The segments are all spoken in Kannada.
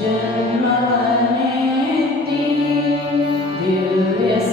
जन्मवनेत्ति दिव्यसमन्वयधर्मववीति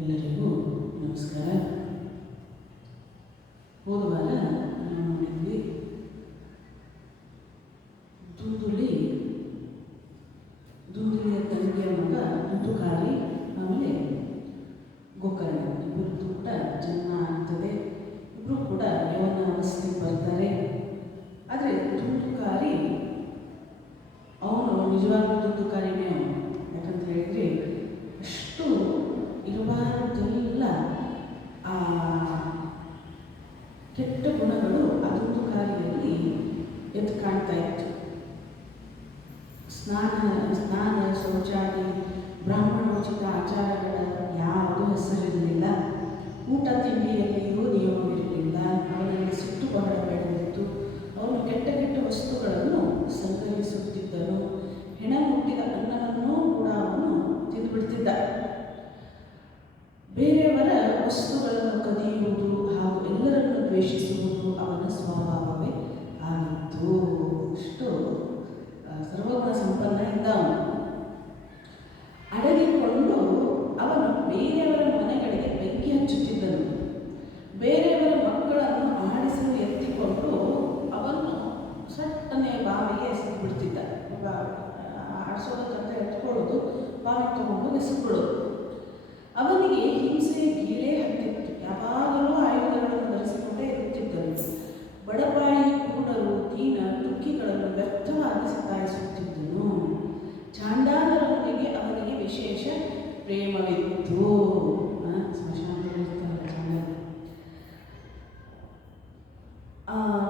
ಎಲ್ಲರಿಗೂ ನಮಸ್ಕಾರ. ಹೋದ ವಾರ ನಾವು ನೋಡಿದ್ವಿ ದುಂದುಳಿಯ ತಂಗಿಯ ಮಗ ಋತುಕಾರಿ, ಆಮೇಲೆ ಗೋಕರ್ಣ, ಇಬ್ಬರದ್ದು ಕೂಡ ಜನ್ಮ ಆಗ್ತದೆ. ಇಬ್ಬರು ಕೂಡ ಯೌವನ ಅವಸ್ಥೆಗೆ ಬರ್ತಾರೆ. ಆದರೆ ದುಂದುಕಾರಿ ಅವನು ನಿಜವಾಗ್ಲೂ ದುಂದುಕಾರಿನೇ ಅವನು. ಯಾಕಂತ ಹೇಳಿದರೆ ಅಷ್ಟು ಇರಬಾರ್ದೆಲ್ಲ ಆ ಕೆಟ್ಟ ಗುಣಗಳು ಅದೊಂದು ಕಾರ್ಯದಲ್ಲಿ ಎದ್ದು ಕಾಣ್ತಾ ಇತ್ತು. ಸ್ನಾನ ಶೌಚಾದಿ ಬ್ರಾಹ್ಮಣೋಚಿತ ಆಚಾರಗಳ ಯಾವುದೂ ಹೆಸರಿರಲಿಲ್ಲ. ಊಟ ತಿಂಡಿಯಲ್ಲಿಯೂ ನಿಯಮವಿರಲಿಲ್ಲ. ಅವನಿಗೆ ಸಿಟ್ಟು ಬಹಳ ಬೆಳೆದಿತ್ತು. ಅವನು ಕೆಟ್ಟ ಕೆಟ್ಟ ವಸ್ತುಗಳನ್ನು ಸಂಗ್ರಹಿಸುತ್ತಿದ್ದನು. ಹೆಣ ಮುಟ್ಟಿದ ಅನ್ನವನ್ನೂ ಕೂಡ ಅವನು ತಿಂದುಬಿಡ್ತಿದ್ದ. ಬೇರೆಯವರ ವಸ್ತುಗಳನ್ನು ಕದಿಯುವುದು ಹಾಗೂ ಎಲ್ಲರನ್ನು ದ್ವೇಷಿಸುವುದು ಅವನ ಸ್ವಭಾವವೇ ಆಗಿತ್ತು. ಇಷ್ಟು ಸರ್ವಗುಣ ಸಂಪನ್ನ ಇದ್ದ ಅವನು. ಅಡಗಿಕೊಂಡು ಅವನು ಬೇರೆಯವರ ಮನೆಗಳಿಗೆ ಬೆಂಕಿ ಹಚ್ಚುತ್ತಿದ್ದನು. ಬೇರೆಯವರ ಮಕ್ಕಳನ್ನು ಆಡಿಸಲು ಎತ್ತಿಕೊಂಡು ಅವನು ಸಟ್ಟನೆ ಬಾವಿಗೆ ಎಸೆದುಬಿಡ್ತಿದ್ದ. ಆಡಿಸೋದಕ್ಕಂತ ಎತ್ಕೊಳ್ಳೋದು, ಬಾವಿ ತಗೊಂಡು ಎಸೆದ್ಬಿಡೋದು. ಅವನಿಗೆ ಹಿಂಸೆ ಗೀಳೆ ಹತ್ತಿತ್ತು. ಯಾವಾಗಲೂ ಆಯುಧಗಳನ್ನು ಧರಿಸಿಕೊಂಡೇ ಇರುತ್ತಿದ್ದನು. ಬಡಪಾಯಿ ಕೂಡರು ದೀನ ದುಃಖಿಗಳನ್ನು ವ್ಯರ್ಥವಾಗಿ ಸತಾಯಿಸುತ್ತಿದ್ದನು. ಚಾಂಡಾಲರೊಂದಿಗೆ ಅವನಿಗೆ ವಿಶೇಷ ಪ್ರೇಮವಿತ್ತು.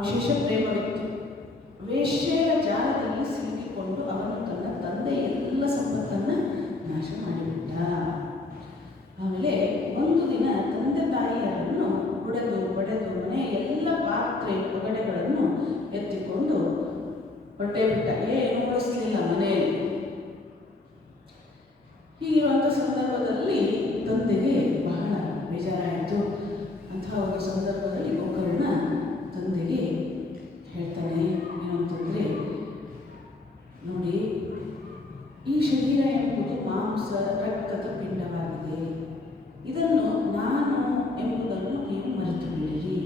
ವಿಶೇಷ ಪ್ರೇಮವಿತ್ತು. ವೇಶ್ಯೆಯ ಜಾಲದಲ್ಲಿ ಸಿಲುಕಿಕೊಂಡು ಅವನು ತನ್ನ ತಂದೆಯ ಎಲ್ಲ ಸಂಪತ್ತನ್ನು ನಾಶ ಮಾಡಿಬಿಟ್ಟ. ಆಮೇಲೆ ಒಂದು ದಿನ ತಂದೆ ತಾಯಿಯರನ್ನು ಹೊಡೆದು ಬಡೆದು ಮನೆಯ ಎಲ್ಲ ಪಾತ್ರೆ ಒಗಡೆಗಳನ್ನು ಎತ್ತಿಕೊಂಡು ಹೊಟ್ಟೆ ಬಿಟ್ಟ. ಏನು ಉಳಿಸಲಿಲ್ಲ ಮನೆಯಲ್ಲಿ. ಹೀಗಿರುವಂಥ ಸಂದರ್ಭದಲ್ಲಿ ತಂದೆಗೆ ಬಹಳ ಬೇಜಾರಾಯಿತು. ಅಂತಹ ಒಂದು ಸಂದರ್ಭದಲ್ಲಿ ಗೋಕರ್ಣ ತಂದೆಗೆ ಹೇಳ್ತಾನೆ, ಏನಂತಂದರೆ, ನೋಡಿ, ಈ ಶರೀರ ಎಂಬುದು ಮಾಂಸ ರಕ್ತದ ಪಿಂಡವಾಗಿದೆ. ಇದನ್ನು ನಾನು ಎಂಬುದನ್ನು ನೀವು ಮರೆತು ಬಿಡಿರಿ.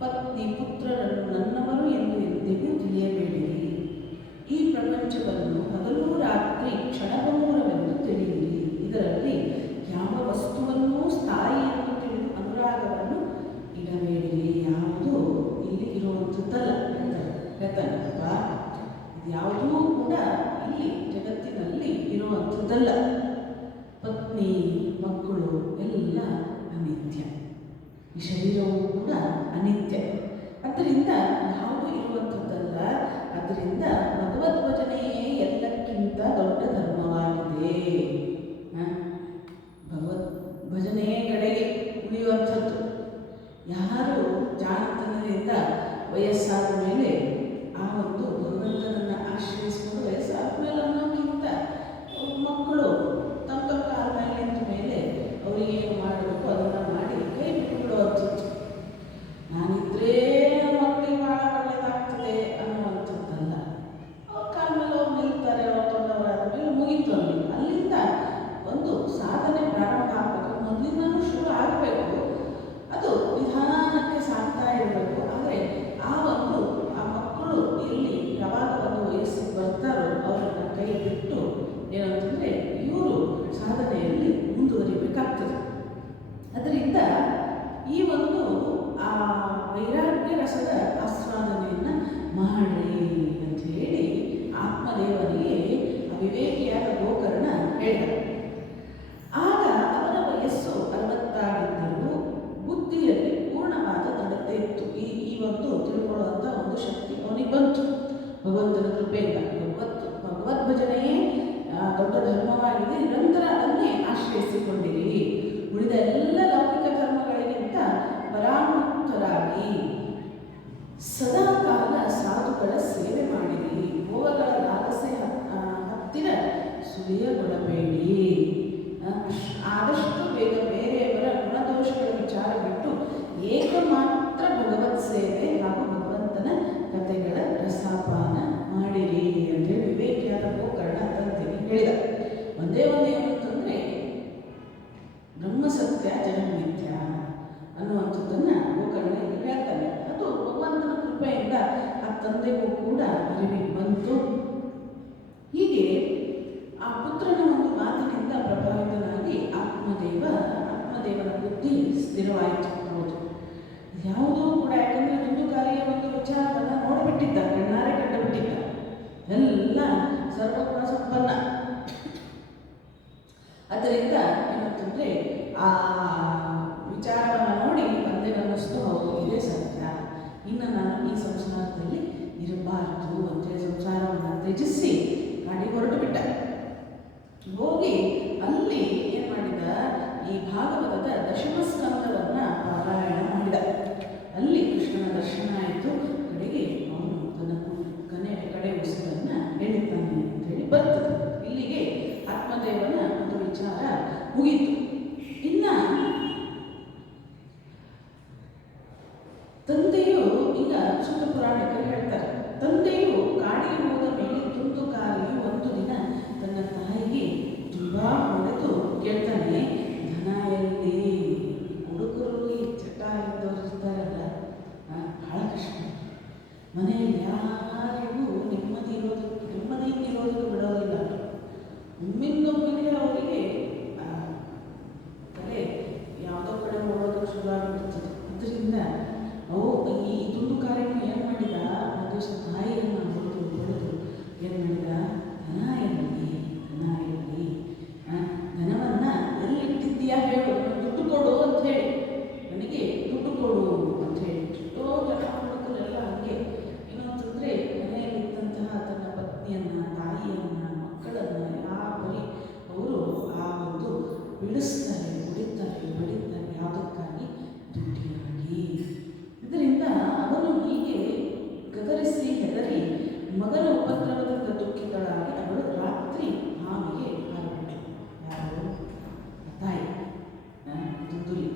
ಪತ್ನಿ ಪುತ್ರರನ್ನು ನನ್ನವರು ಎಂದು ಎಂದಿಗೂ ತಿಳಿಯಬೇಡಿರಿ. ಈ ಪ್ರಪಂಚವನ್ನು ಹಗಲು ರಾತ್ರಿ ಕ್ಷಣಭಂಗುರವೆಂದು ತಿಳಿಯಿರಿ. ಇದರಲ್ಲಿ ಯಾವ ವಸ್ತುವನ್ನೂ ಸ್ಥಾಯಿ ಎಂದು ತಿಳಿದು ಅನುರಾಗವನ್ನು ಇಡಬೇಡಿರಿ. ಯಾವುದು ಇಲ್ಲಿ ಇರುವಂಥದ್ದಲ್ಲ ಹೇಳ್ತಾನೆ. ಇದು ಯಾವುದೂ ಕೂಡ ಇಲ್ಲಿ ಜಗತ್ತಿನಲ್ಲಿ ಇರುವಂಥದ್ದಲ್ಲ. ಪತ್ನಿ ಮಕ್ಕಳು ಎಲ್ಲ ಅನಿತ್ಯ. ಈ ಶರೀರವೂ ಕೂಡ ಅನಿತ್ಯ. ಅದರಿಂದ ಯಾವುದು ಇರುವಂಥದ್ದಲ್ಲ. ಅದರಿಂದ ಭಗವದ್ಭಜನೆಯೇ ಎಲ್ಲಕ್ಕಿಂತ ದೊಡ್ಡ ಧರ್ಮವಾಗಿದೆ. ಭಗವದ್ ಭಜನೆಯ ಕಡೆಗೆ ಉಳಿಯುವಂಥದ್ದು. ಯಾರು ಜಾಣತನದಿಂದ ವಯಸ್ಸಾದ ಮೇಲೆ ಆ ಒಂದು ಭಗವಂತನನ್ನು ಆಶ್ರಯಿಸಿಕೊಂಡು, ವಯಸ್ಸಾದ ಮೇಲೆ ಅನ್ನೋಕ್ಕಿಂತ ಮಕ್ಕಳು ತಮ್ಮ ತಮ್ಮ ಕಾಲ ಮೇಲೆ ನಿಂತ ಮೇಲೆ ಅವರಿಗೆ ಏನು ಮಾಡಬೇಕು ಅದನ್ನು ಮಾಡಿ ಕೈ ಬಿಟ್ಟು ಬಿಡುವಂಥದ್ದು. ನಾನಿದ್ರೆ ನನ್ನ ಮಕ್ಕಳಿಗೆ ಭಾಳ ಒಳ್ಳೆಯದಾಗ್ತದೆ ಅನ್ನುವಂಥದ್ದಲ್ಲ. ಅವ್ರ ಕಾಲ ಮೇಲೆ ಅವ್ರು ನಿಲ್ತಾರೆ, ಅವ್ರು ದೊಡ್ಡವರಾದ ಮೇಲೆ ಮುಗೀತು. ಅಲ್ಲಿಂದ ಒಂದು ಸಾಧನೆ ಪ್ರಾರಂಭ ಆಗಬೇಕು. ಮೊದಲಿಂದನೂ ಶುರು ಆಗಬೇಕು. ಅದು ನಿಧಾನಕ್ಕೆ ಸಾಗ್ತಾ ಇರಬೇಕು. ಆದರೆ ಆ ಮಕ್ಕಳು ಎಲ್ಲಿ ಯಾವಾಗ ಒಂದು ವಯಸ್ಸಿಗೆ ಬರ್ತಾರೋ ಅವರನ್ನು ಕೈ ಬಿಟ್ಟು ಏನಂತಂದರೆ ಇವರು ಸಾಧನೆಯಲ್ಲಿ ಮುಂದುವರಿಬೇಕಾಗ್ತದೆ. ಅದರಿಂದ ಈ ಒಂದು ಆ ವೈರಾಗ್ಯ ರಸದ ಆಸ್ವಾದನೆಯನ್ನು ಮಾಡಿ ಅಂತ ಹೇಳಿ ಆತ್ಮದೇವನಿಗೆ ವಿವೇಕಿಯಾದ ಗೋಕರ್ಣ ಹೇಳಿದ. ಆಗ ಅವನ ವಯಸ್ಸು 66 ಬುದ್ಧಿಯಲ್ಲಿ ಪೂರ್ಣವಾದ ನಡತೆ ಇತ್ತು. ಈ ಒಂದು ತಿಳ್ಕೊಳ್ಳುವಂಥ ಒಂದು ಶಕ್ತಿ ಅವನಿಗೆ ಬಂತು ಭಗವಂತನ ಕೃಪೆಯಿಂದ. ಭಗವದ್ಭಜನೆಯೇ ದೊಡ್ಡ ಧರ್ಮವಾಗಿದೆ. ನಿರಂತರ ಅದನ್ನೇ ಆಶ್ರಯಿಸಿಕೊಂಡಿರಿ. ಉಳಿದ ಎಲ್ಲ ಲೌಕಿಕ ಧರ್ಮಗಳಿಗಿಂತ ಪರಾಮುಕ್ತರಾಗಿ ಸದಾ ಕಾಲ ಸಾಧುಗಳ ಸೇವೆ ಮಾಡಿರಿ. ಭೋಗಗಳ ಲಾಲಸೆ ಹತ್ತಿರ ಸುಳಿಯಗೊಳ್ಳಬೇಡಿ. ಆದಷ್ಟು ಬೇಗ ಬೇರೆಯವರ ಗುಣದೋಷಗಳ ವಿಚಾರ ಬಿಟ್ಟು ಏಕಮಾತ್ರ ಭಗವತ್ ಸೇವೆ ಹಾಗೂ ಭಗವಂತನ ಕಥೆಗಳ ರಸಾಪಾನ ಮಾಡಿರಿ ಅಂತೇಳಿ ವಿವೇಕಿಯಾದ ಗೋಕರ್ಣ ತಂದೆಗೆ ಹೇಳಿದ. ಒಂದೇ ಏನಂತಂದರೆ ಬ್ರಹ್ಮಸತ್ಯ ಜಗನ್ಮಿಥ್ಯ ಅನ್ನುವಂಥದ್ದನ್ನು ಗೋಕರ್ಣ ಹೇಳ್ತಾನೆ. ಅದು ಭಗವಂತನ ಕೃಪೆಯಿಂದ ಆ ತಂದೆಗೂ ಕೂಡ ಅರಿವಿಗೆ ಬಂತು. ಹೀಗೆ ಆ ಪುತ್ರನ ಒಂದು ಮಾತಿನಿಂದ ಪ್ರಭಾವಿತನಾಗಿ ಆತ್ಮದೇವನ ಬುದ್ಧಿ ಸ್ಥಿರವಾಯಿತು. ಹೌದು, ಯಾವುದೂ ಕೂಡ, ಯಾಕಂದರೆ ದುಂದುಕಾರಿಯ ಒಂದು ವಿಚಾರವನ್ನು ನೋಡಿಬಿಟ್ಟಿದ್ದ, ಕಣ್ಣಾರೆ ಕಂಡುಬಿಟ್ಟಿದ್ದ. ಎಲ್ಲ ಸರ್ವಗುಣ ಸಂಪನ್ನ. ಅದರಿಂದ ಏನಂತಂದರೆ ಆ ವಿಚಾರವನ್ನು ನೋಡಿ ತಂದೆಗೆ ಅನ್ನಿಸ್ತು, ಹೌದು ಇದೇ ಸತ್ಯ, ಇನ್ನು ನಾನು ಈ ಸಂಸಾರದಲ್ಲಿ ಇರಬಾರದು. ತಂದೆಯು ಈಗ ಸುತ್ತ ಪುರಾಣಿಕರು ಹೇಳ್ತಾರೆ, ತಂದೆಯು ಕಾಡಿಗೆ ಹೋದ ಮೇಲೆ ತುಂತುಕಾರಿಯು ಒಂದು ದಿನ ತನ್ನ ತಾಯಿಗೆ ತುಂಬಾ ಹೊಡೆದು ಕೇಳ್ತಾನೆ, ಧನ ಎಲ್ಲಿ? ಹುಡುಗರು ಈ ಚಟ ಇದ್ದವ್ರು ಇರ್ತಾರಲ್ಲ, ಬಹಳ ಕಷ್ಟ. ಮನೆಯಲ್ಲಿ ಯಾರಿಗೂ ನೆಮ್ಮದಿಯಿಂದ ಇರೋದಕ್ಕೆ ಬಿಡೋದಿಲ್ಲ. ಒಮ್ಮಿಂದೊಮ್ಮೆಲೆ ಅವರಿಗೆ ತಲೆ ಯಾವುದೋ ಕಡೆ ಓಡೋದಕ್ಕೆ ಶುರು ಆಗಿಬಿಡ್ತದೆ. ಅದರಿಂದ ಈ ತುಂಡು ಕಾರ್ಯಕ್ಕೆ ಏನು ಮಾಡಿದ, ಒಂದು ದಿವಸ ತಾಯಿಯನ್ನು ಹೊಡೆದು ಏನು ಮಾಡಿದ, ಧನ ಎಲ್ಲಿ? ಧನವನ್ನು ಎಲ್ಲಿಟ್ಟಿದ್ದೀಯಾ ಹೇಳು, ದುಡ್ಡು ಕೊಡು ಅಂತ ಹೇಳಿ, ನನಗೆ ದುಡ್ಡು ಕೊಡು ಅಂತ ಹೇಳಿ. ಎಷ್ಟೋ ಜನ ಹುಡುಗರೆಲ್ಲ ಹಾಗೆ. ಏನು ಅಂತಂದರೆ ಮನೆಯಲ್ಲಿದ್ದಂತಹ ತನ್ನ ಪತ್ನಿಯನ್ನು, ತಾಯಿಯನ್ನು, ಮಕ್ಕಳನ್ನು ಯಾವರಿ ಅವರು ಆ ಒಂದು ಬಿಡಿಸ್ತಾರೆ, ಹೊಡಿತಾರೆ ಯಾವುದಕ್ಕಾಗಿ? ದುಡ್ಡಿಗಾಗಿ. ಇದರಿಂದ ಅವನು ಹೀಗೆ ಗದರಿಸಿ ಹೆದರಿ ಮಗನ ಉಪದ್ರವದಿಂದ ದುಃಖಿತಳಾಗಿ ಅವಳು ರಾತ್ರಿ ಹಾವಿಗೆ ಹಾರಿಬಿಟ್ಟಳು. ಯಾರು? ತಾಯಿ ದುಂದುಲಿ.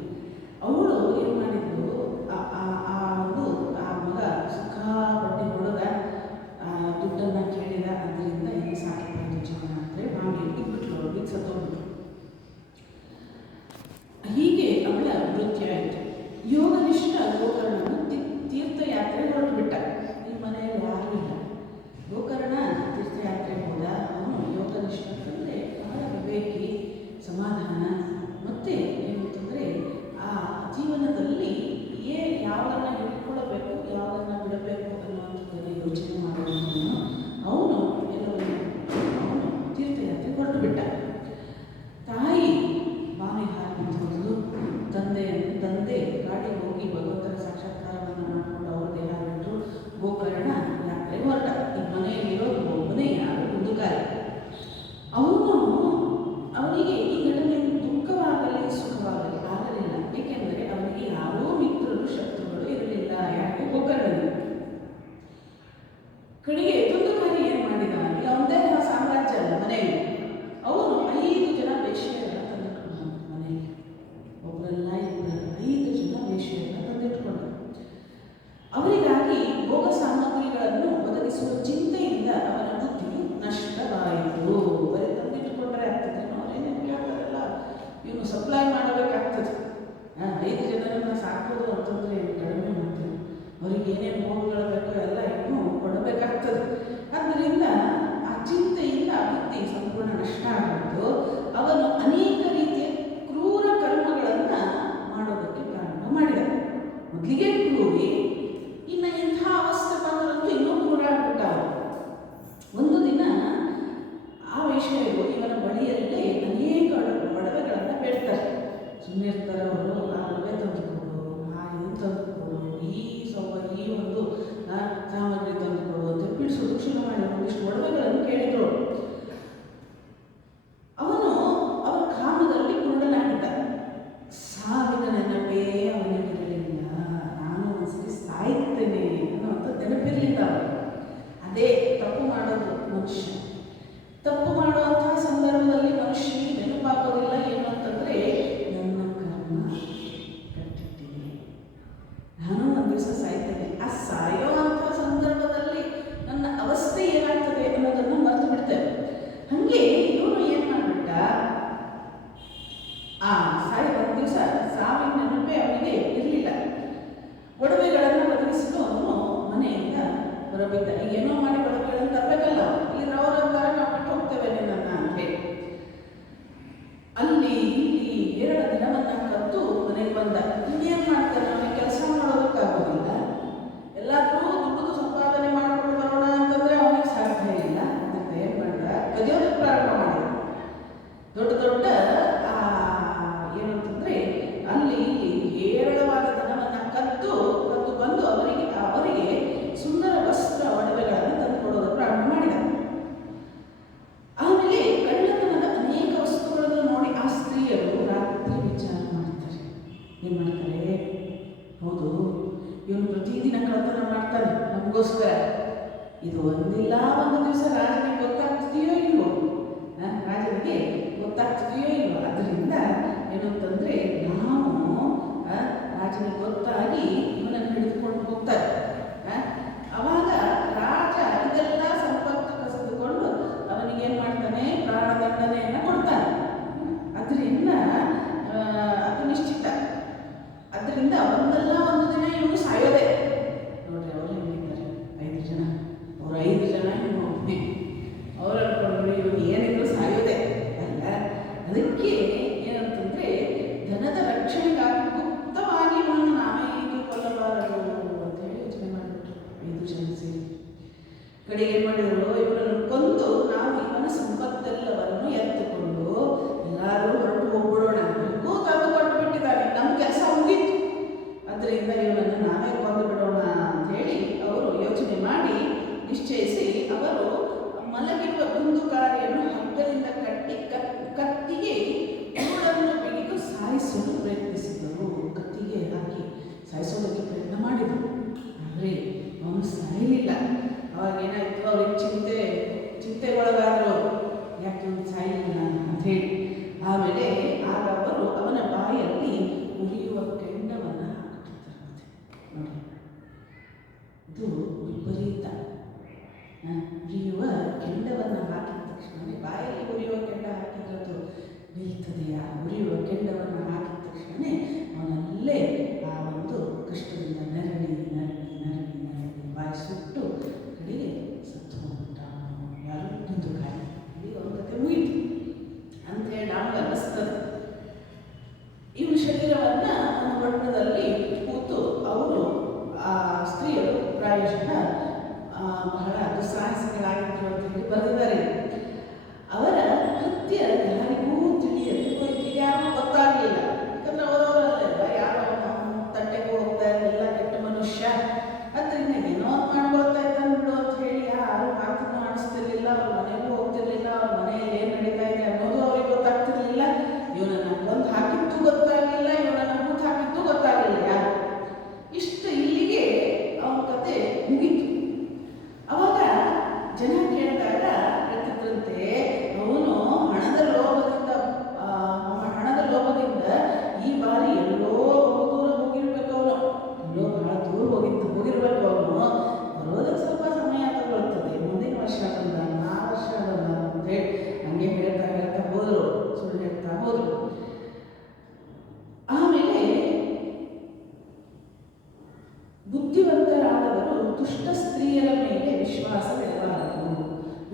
ಅವಳು ಏನು ಮಾಡಿದ್ರು, ಆ ಮಗ ಸುಖಪಟ್ಟೆ ಹೊಡೆದ, ದುಡ್ಡನ್ನು ಕೇಳಿದ. ಅದರಿಂದ ಇಲ್ಲಿ ಸಾಕಿಕೊಂಡು ಜೀವನ ಅಂದರೆ ಹಾಗೆ ಇಟ್ಬಿಟ್ಲು, ಅವಳಿಗೆ ಸತ್ತೋಗ್ಬಿಟ್ರು. ಹೀಗೆ ಅವಳ ಮೃತ್ಯು ಆಯಿತು. ಯೋಗನಿಷ್ಠ ಗೋಕರ್ಣನು ತೀರ್ಥಯಾತ್ರೆ ಹೊರಟು ಬಿಟ್ಟ. ಈ ಮನೆಯಲ್ಲಿ ಯಾರೂ ಇಲ್ಲ. ಗೋಕರ್ಣ ತೀರ್ಥಯಾತ್ರೆಗೆ ಹೋದ. ಅವನು ಯೋಗನಿಷ್ಠ ಅಂತಂದರೆ ಬಹಳ ವಿವೇಕಿ, ಸಮಾಧಾನ, ಮತ್ತು ಏನಂತಂದರೆ ಆ ಜೀವನದಲ್ಲಿ ಯಾವುದನ್ನು ಹಿಡ್ಕೊಳ್ಳಬೇಕು, ಯಾವುದನ್ನು ಬಿಡಬೇಕು ಅನ್ನುವಂಥದ್ದನ್ನು ಯೋಚನೆ ಮಾಡುವಂಥವನು. ಅವನು ತೀರ್ಥಯಾತ್ರೆ ಹೊರಟು ಬಿಟ್ಟ. ತಾಯಿ ಬಾವಿ ಹಾಕಿದ್ದು, ತಂದೆ ಗಾಡಿಗೆ ಹೋಗಿ ಭಗವಂತನ ಸಾಕ್ಷಾತ್ಕಾರವನ್ನು ಮಾಡಿಕೊಂಡು ಅವರು ದೇಹ ಬಿಟ್ಟು ಗೋಕರ್ಣ ಯಾತ್ರೆ ಹೊರಟ. ಈ ಮನೆಯಲ್ಲಿರೋದು ಒಬ್ಬನೇ, ಯಾರು? ದುಂದುಕಾರಿ. ಅವನಿಗೆ ಈ ಘಟನೆ ದುಃಖವಾಗಲಿ ಸುಖವಾಗಲಿ ಆಗಲಿಲ್ಲ. ಏಕೆಂದರೆ ಅವನಿಗೆ ಯಾರೂ ಮಿತ್ರರು ಶತ್ರುಗಳು ಇರಲಿಲ್ಲ. ಯಾಕೆ? ಗೋಕರ್ಣದಲ್ಲಿ. ಕಡೆಗೆ ದುಂದುಕಾರಿ ಏನು ಮಾಡಿದ, ಅವನದೇ ಸಾಮ್ರಾಜ್ಯ ಅಲ್ಲ ಮನೆಯಲ್ಲಿ. ಅವನು 5 ಜನ ವೇಶ್ಯೆಯರನ್ನು ತಂದಿಟ್ಕೊಂಡ ಮನೆಯಲ್ಲಿ. ಒಬ್ಬರಲ್ಲ ಇಬ್ಬರಲ್ಲ, 5 ಜನ ವೇಶ್ಯೆಯರನ್ನು ತಂದಿಟ್ಕೊಂಡ. ಅವರಿಗಾಗಿ ಭೋಗ ಸಾಮಗ್ರಿಗಳನ್ನು ಒದಗಿಸುವ ಚಿಂತೆಯಿಂದ ಅವನ ಬುದ್ಧಿಯು ನಷ್ಟವಾಯಿತು. ಬರೀ ತಂದಿಟ್ಟುಕೊಂಡ್ರೆ ಆಗ್ತದೆ, ಅವರೇನೇನು ಕೇಳ್ತಾರಲ್ಲ ಇವನು ಸಪ್ಲೈ ಮಾಡಬೇಕಾಗ್ತದೆ. 5 ಜನರನ್ನು ಸಾಕೋದು ಅಂತಂದರೆ ಕಡಿಮೆ ಮಾಡ್ತೇವೆ. ಅವ್ರಿಗೆ ಏನೇನು ಭೋಗಗಳು ಬೇಕೋ ಎಲ್ಲ ಇನ್ನೂ ಕೊಡಬೇಕಾಗ್ತದೆ. ಆದ್ದರಿಂದ ಆ ಚಿಂತೆಯಿಂದ ಬುದ್ಧಿ ಸಂಪೂರ್ಣ ನಷ್ಟ ಆಗಿದ್ದು ಅವನು ಅನೇಕ ರೀತಿಯ ಕ್ರೂರ ಕರ್ಮಗಳನ್ನು ಮಾಡೋದಕ್ಕೆ ಪ್ರಾರಂಭ ಮಾಡಿದ. ಮೊದಲಿಗೆ ಕ್ರೂರಿ, ಇನ್ನು ಇಂಥ ಅವಸ್ಥೆ ಬಂದರಂತೂ ಇನ್ನೂ ಕ್ರೂರ ಆಗ್ಬಿಟ್ಟ. ಒಂದು ದಿನ ಆ ವೇಶ್ಯೆಯರು ಇವನ ಬಳಿಯಲ್ಲೇ ಅನೇಕ ಒಡವೆಗಳನ್ನು ಬೇಡ್ತಾರೆ. ಸುಮ್ಮನೆ ಇರ್ತಾರೆ ಅವರು. ಆ ಒಡವೆ ತಂದುಕೊಡು, ಇದು ತಂದುಕೊಡು, ಈ ಒಂದು ಸಾಮಗ್ರಿ ತಂದುಕೊಡು ಅಂತ ಬಿಡಿಸೋದು ಶುರು ಮಾಡಿ ಒಂದಿಷ್ಟು ಒಡವೆಗಳನ್ನು ಕೇಳಿದ್ರು. ಅವನು ಅವರ ಕಾಮದಲ್ಲಿ ಕುರುಡನಾಗಿದ್ದ. ಸಾವಿನ ನೆನಪೇ ಅವನಿಗಿರಲಿಲ್ಲ. ನಾನು ಒಂದ್ಸರಿ ಸಾಯ್ತೇನೆ ಅನ್ನೋಂಥ ನೆನಪಿರಲಿಲ್ಲ ಅವನು. ಅದೇ ತಪ್ಪು ಮಾಡೋದು ಮನುಷ್ಯ. ತಪ್ಪು ಮಾಡುವಂತಹ ಸಂದರ್ಭದಲ್ಲಿ ಮನುಷ್ಯನಿಗೆ ನೆನಪಾಗೋದಿಲ್ಲ ಏನು ಅಂತಂದರೆ, ನನ್ನ ಕರ್ಮ ಕಟ್ಟಿದ್ದೀನಿ, ನಾನು ಒಂದು ದಿವಸ ಸಾಯ್ತೇನೆ. ಆ ಸಾಯೋ ಅಂಥ ಸಂದರ್ಭದಲ್ಲಿ ನನ್ನ ಅವಸ್ಥೆ ಏನಾಗ್ತದೆ ಅನ್ನೋದನ್ನು ಮರೆತು ಬಿಡ್ತೇವೆ. ಹಾಗೆ ಇವನು ಏನು ಮಾಡಿಬಿಟ್ಟ, ಒಂದು ದಿವಸ ಸಾವಿನ ನೆನಪೇ ಅವನಿಗೆ ಇರಲಿಲ್ಲ. ಒಡವೆಗಳನ್ನು ಒದಗಿಸಲು ಅವನು ಮನೆಯಿಂದ ಹೊರಬಿದ್ದ. ಈಗ ಏನೋ ಮಾಡಿ ಒಡವೆಗಳನ್ನು ತರಬೇಕಲ್ಲ, ಇಲ್ಲಿ ಅವರಂತಾರೆ ನಾವು ಬಿಟ್ಟು ಹೋಗ್ತೇವೆ ನಿನ್ನನ್ನು ಅಂತ ಹೇಳಿ. ಅಲ್ಲಿ ಇಲ್ಲಿ 2 ದಿನವನ್ನು ಕದ್ದು ಮನೆಗೆ ಬಂದ. ಇನ್ನೇನು ಮಾಡ್ತಾನೆ, ಅವನಿಗೆ ಕೆಲಸ ಮಾಡೋದಕ್ಕಾಗೋದಿಲ್ಲ. ಎಲ್ಲಾದರೂ ದುಡ್ಡು ಸಂಪಾದನೆ ಮಾಡಿಕೊಂಡು ಬರೋಣ ಅಂತಂದರೆ ಅವನಿಗೆ ಸಾಧ್ಯ ಇಲ್ಲ. ಅದಕ್ಕೆ ಏನು ಮಾಡಿದ, ಕದಿಯೋದಕ್ಕೆ ಪ್ರಾರಂಭ ಮಾಡಿದ. ದೊಡ್ಡ ಏನಂತಂದರೆ ಅಲ್ಲಿ ಇಲ್ಲಿ ಹೇರಳವಾದ ಧನವನ್ನು ಕದ್ದು ಬಂದು ಅವರಿಗೆ ಸುಂದರ ವಸ್ತ್ರ ಒಡವೆಗಳನ್ನು ತಂದುಕೊಡೋದಕ್ಕೆ ಪ್ರಾರಂಭ ಮಾಡಿದ. ಆಮೇಲೆ ಕಳ್ಳತನದ ಅನೇಕ ವಸ್ತುಗಳನ್ನು ನೋಡಿ ಆ ಸ್ತ್ರೀಯರು ರಾತ್ರಿ ವಿಚಾರ ಮಾಡ್ತಾರೆ. ಏನು ಮಾಡ್ತಾರೆ, ಹೌದು ಇವನು ಪ್ರತಿದಿನ ಕಳ್ಳತನ ಮಾಡ್ತಾನೆ ನಮಗೋಸ್ಕರ. ಇದು ಒಂದಿಲ್ಲ ಒಂದು ದಿವಸ ರಾಜನಿಗೆ ಗೊತ್ತಾಗ್ತಿದೆಯೋ ಇಲ್ವೋ, ರಾಜನಿಗೆ ಗೊತ್ತಾಗ್ತಿದೆಯೋ ಇಲ್ವೋ. ಅದರಿಂದ ಏನು ಅಂತಂದರೆ ನಾವು ರಾಜನಿಗೆ ಗೊತ್ತಾಗಿ ಇವನನ್ನು ಹಿಡಿದುಕೊಂಡು ಹುಡುಕ್ತಾರೆ. ಅವಾಗ ರಾಜ ಇದೆಲ್ಲ ಸಂಪತ್ತು ಕಸಿದುಕೊಂಡು ಅವನಿಗೇನು ಮಾಡ್ತಾನೆ, ಪ್ರಾಣದಂಡನೆಯನ್ನು ಕೊಡ್ತಾನೆ. ಅದರಿಂದ ಅದು ನಿಶ್ಚಿತ. ಅದರಿಂದ ಒಂದಲ್ಲ ಒಂದು ದಿನ ಇವನು ಸಾಯೋದೆ. ನೋಡ್ರಿ ಅವ್ರು ಹೆಂಗಿದ್ದಾರೆ, 5 ಜನ, ಅವ್ರು 5 ಜನ ಒಬ್ಬನೇ, ಅವ್ರು ಅನ್ಕೊಂಡ್ರು ಇವನು ಏನಿದ್ರು ಸಾಯೋದೆ ಅಲ್ಲ. ಅದಕ್ಕೆ ಏನಂತಂದ್ರೆ ಧನದ ರಕ್ಷಣೆಗಾಗಿ ಗುಪ್ತವಾಗಿ ಇವನು ನಾವೇ ಕೊಲ್ಲಬಾರದು ಅಂತ ಹೇಳಿ ಯೋಚನೆ ಮಾಡಿಬಿಟ್ರು 5 ಜನ ಸೇರಿ. ಕಡೆಗೆ ಏನು ಮಾಡಿದ್ರು, ಇವನನ್ನು ಕೊಂದು ನಾವು ಇವನ ಸಂಪತ್ತೆಲ್ಲವನ್ನು ಎತ್ತುಕೊಂಡು ಎಲ್ಲರೂ ಹೊರಟು ಹೋಗ್ಬಿಡೋಣ. ನಮಗೂ ತಂದು ಕೊಟ್ಟು ಬಿಟ್ಟಿದ್ದಾನೆ, ನಮ್ಮ ಕೆಲಸ ಮುಗೀತು, ಅದರಿಂದ ಇವನನ್ನು ನಾವೇ ಕೊಂದು ಬಿಡೋಣ ಅಂತ ಹೇಳಿ ಅವರು ಯೋಚನೆ ಮಾಡಿ ನಿಶ್ಚಯಿಸಿ ಅವರು ಮಲಗಿರುವ ದುಂದುಕಾರಿಯನ್ನು ಹಗ್ಗದಿಂದ ಕಟ್ಟಿ ಕತ್ತಿಗೆ ಇವಳನ್ನು ಬಿಗಿದು ಸಾಯಿಸಲು ಪ್ರಯತ್ನಿಸಿದರು. ಕತ್ತಿಗೆ ಹಾಕಿ ಸಾಯಿಸೋದಕ್ಕೆ ಪ್ರಯತ್ನ ಮಾಡಿದರು. ಆದರೆ ಅವನು ಸಾಯಲಿಲ್ಲ. ಅವಾಗ ಏನಾಯಿತು, ಅವ್ರಿಗೆ ಚಿಂತೆಗೊಳಗಾದರು ಅವರು, ಯಾಕೆ ಅವನು ಸಾಯಲಿಲ್ಲ ಅಂತ ಹೇಳಿ. ಆಮೇಲೆ ಆಗ ಅವರು ಅವನ ಬಾಯಲ್ಲಿ ಉರಿಯುವ ಕೆಂಡವನ್ನು ಹಾಕುತ್ತಿದ್ದಾರಂತೆ. ನೋಡಿ, ಇದು ವಿಪರೀತ. ಉರಿಯುವ ಕೆಂಡವನ್ನು ಹಾಕಿದ ತಕ್ಷಣ ಬಾಯಲ್ಲಿ ಉರಿಯುವ ಕೆಂಡ ಹಾಕಿದ್ರದ್ದು ನಿಲ್ತದೆಯಾ? ಉರಿಯುವ ಕೆಂಡವನ್ನು ಹಾಕಿದ ತಕ್ಷಣ ಅವನಲ್ಲೇ ಆ ಒಂದು ಕಷ್ಟದಿಂದ ನರಳಿ ಬಾಯಿ ಸುಟ್ಟು ಕಡೆಗೆ ಸತ್ತು ಹೋಗ್ಬಿಟ್ಟ. ಯಾರು ದುಂದುಕಾರಿ. ಈಗ ಅವನ ಕತೆ ಮುಗಿತು ಅಂಥೇಳಿ ನಮ್ಗೆ ಅನ್ನಿಸ್ತದೆ. ಇವನ ಶರೀರವನ್ನು ಒಂದು ಬಣ್ಣದಲ್ಲಿ ಕೂತು ಅವರು ಆ ಸ್ತ್ರೀಯರು ಪ್ರಾಯಶಃ ಬಹಳ ದುಸ್ಸಾಹಸಿಗಳಾಗಿದ್ದರು ಅಂತ ಹೇಳಿ ಬರೆದಿದ್ದಾರೆ. ಅವರ ಕೃತ್ಯ ಯಾರಿಗೂ ತಿಳಿಯಲು ಯಾರಿಗೂ ಗೊತ್ತಾಗಲಿಲ್ಲ. ಯಾಕಂದ್ರೆ ಅವರವರಲ್ಲ, ಯಾರೋ ತಟ್ಟೆಗೆ ಹೋಗ್ತಾ ಇರಲಿಲ್ಲ, ಕೆಟ್ಟ ಮನುಷ್ಯ. ಅದರಿಂದ ಏನೋ ಮಾಡ್ಕೊಳ್ತಾ ಇದ್ದಾನೆ ಬಿಡು ಅಂತ ಹೇಳಿ ಯಾರು ಮಾತನ್ನು ಆಡಿಸ್ತಿರ್ಲಿಲ್ಲ. ಅವ್ರ ಮನೆಗೂ ಹೋಗ್ತಿರ್ಲಿಲ್ಲ, ಅವ್ರ ಮನೆಯಲ್ಲಿ ಏನು ನಡೀತಾ ಇದೆ ಅನ್ನೋದು ಅವ್ರಿಗೆ ಗೊತ್ತಾಗ್ತಿರ್ಲಿಲ್ಲ. ಇವನನ್ನು ಕೊಂದು ಹಾಕಿದ್ದು ಗೊತ್ತಾಗಲಿಲ್ಲ, ಇವನನ್ನು ಹೂತು ಹಾಕಿದ್ದು ಗೊತ್ತಾಗಲಿಲ್ಲ ಯಾರು. ಇಷ್ಟು ಇಲ್ಲಿಗೆ ಅವನ ಕತೆ ಮುಗೀತು. ಅವಾಗ ಜನ ಕೇಳಿದಾಗ ಹೇಳ್ತಿದ್ರಂತೆ, ಅವನು ಹಣದ ಲೋಭದಿಂದ ಈ ಬಾರಿ ಎಲ್ಲೋ ದೂರ ಹೋಗಿರ್ಬೇಕು. ಅವನು ಎಲ್ಲೋ ಬಹಳ ದೂರ ಹೋಗಿರ್ಬೇಕು. ಅವನು ಬರೋದಕ್ಕೆ ಸ್ವಲ್ಪ ಸಮಯ ತಗೊಳ್ತದೆ, ಮುಂದಿನ ವರ್ಷ ಬಂದ, ಆ ವರ್ಷ ಬಂದ ಅಂತೇಳಿ ಹಂಗೆ ಹೇಳ್ತಾ ಹೋದರು, ಸುಳ್ಳು ಹೇಳ್ತಾ ಹೋದರು. ಆಮೇಲೆ ಬುದ್ಧಿವಂತರಾದವರು ದುಷ್ಟ ಸ್ತ್ರೀಯರ ಮೇಲೆ ವಿಶ್ವಾಸವಿಡಬಾರದು.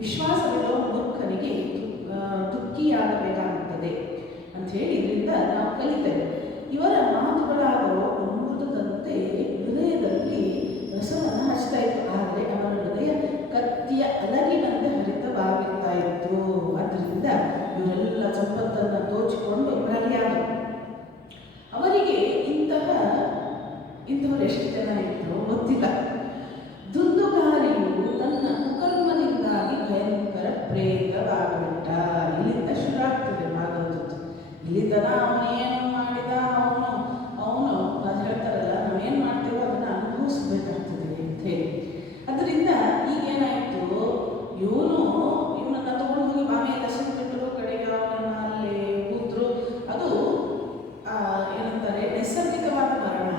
ವಿಶ್ವಾಸವಿಡುವ ಮೂರ್ಖನಿಗೆ ದುಃಖಿಯಾಗಬೇಕಾಗುತ್ತದೆ ಅಂತ ಹೇಳಿ ಇದರಿಂದ ನಾವು ಕಲಿತೇವೆ. ಇವರ ಮಾತುಗಳಾದರೂ ಅಮೃತದಂತೆ ಹೃದಯದಲ್ಲಿ ರಸವನ್ನು ಹಚ್ತಾ ಇತ್ತು. ಆದರೆ ಅವರ ಹೃದಯ ಕತ್ತಿಯ ಅಲಗಿನಂತೆ ಹರಿತವಾಗಿರ್ತಾ ಇತ್ತು. ಆದ್ದರಿಂದ ಇವರೆಲ್ಲ ಸಂಪತ್ತನ್ನು ದೋಚಿಕೊಂಡು ಬಲಿಯಾದರು. ಅವರಿಗೆ ಇಂಥವರು ಎಷ್ಟು ಜನ ಇದ್ರು ಗೊತ್ತಿಲ್ಲ. ದುಂದುಗಾರಿಯು ತನ್ನ ಕುಕರ್ಮದಿಂದಾಗಿ ಭಯಂಕರ ಪ್ರೇತವಾಗಬಿಟ್ಟ. ಇಲ್ಲಿಂದ ಶುರುವಾಗ್ತದೆ ಭಾಗವತದ್ದು. ಇಲ್ಲಿ ತನ ಅವನೇನು ಮಾಡಿದ, ಅವನು ಅದು ಹೇಳ್ತಾರಲ್ಲ, ನಾವೇನು ಮಾಡ್ತೇವೋ ಅದನ್ನು ಅನುಭವಿಸ್ಬೇಕಾಗ್ತದೆ ಅಂತ ಹೇಳಿ. ಅದರಿಂದ ಈಗೇನಾಯಿತು, ಇವನನ್ನು ತಗೊಂಡು ಹೋಗಿ ಬಾವಿಯಲ್ಲಿ ಎಸೆದ್ಬಿಟ್ರು. ಕಡೆಗೆ ಅವನನ್ನು ಅಲ್ಲಿ ಕೂತ್ರು. ಅದು ಏನಂತಾರೆ, ನೈಸರ್ಗಿಕವಾದ ಮರಣ.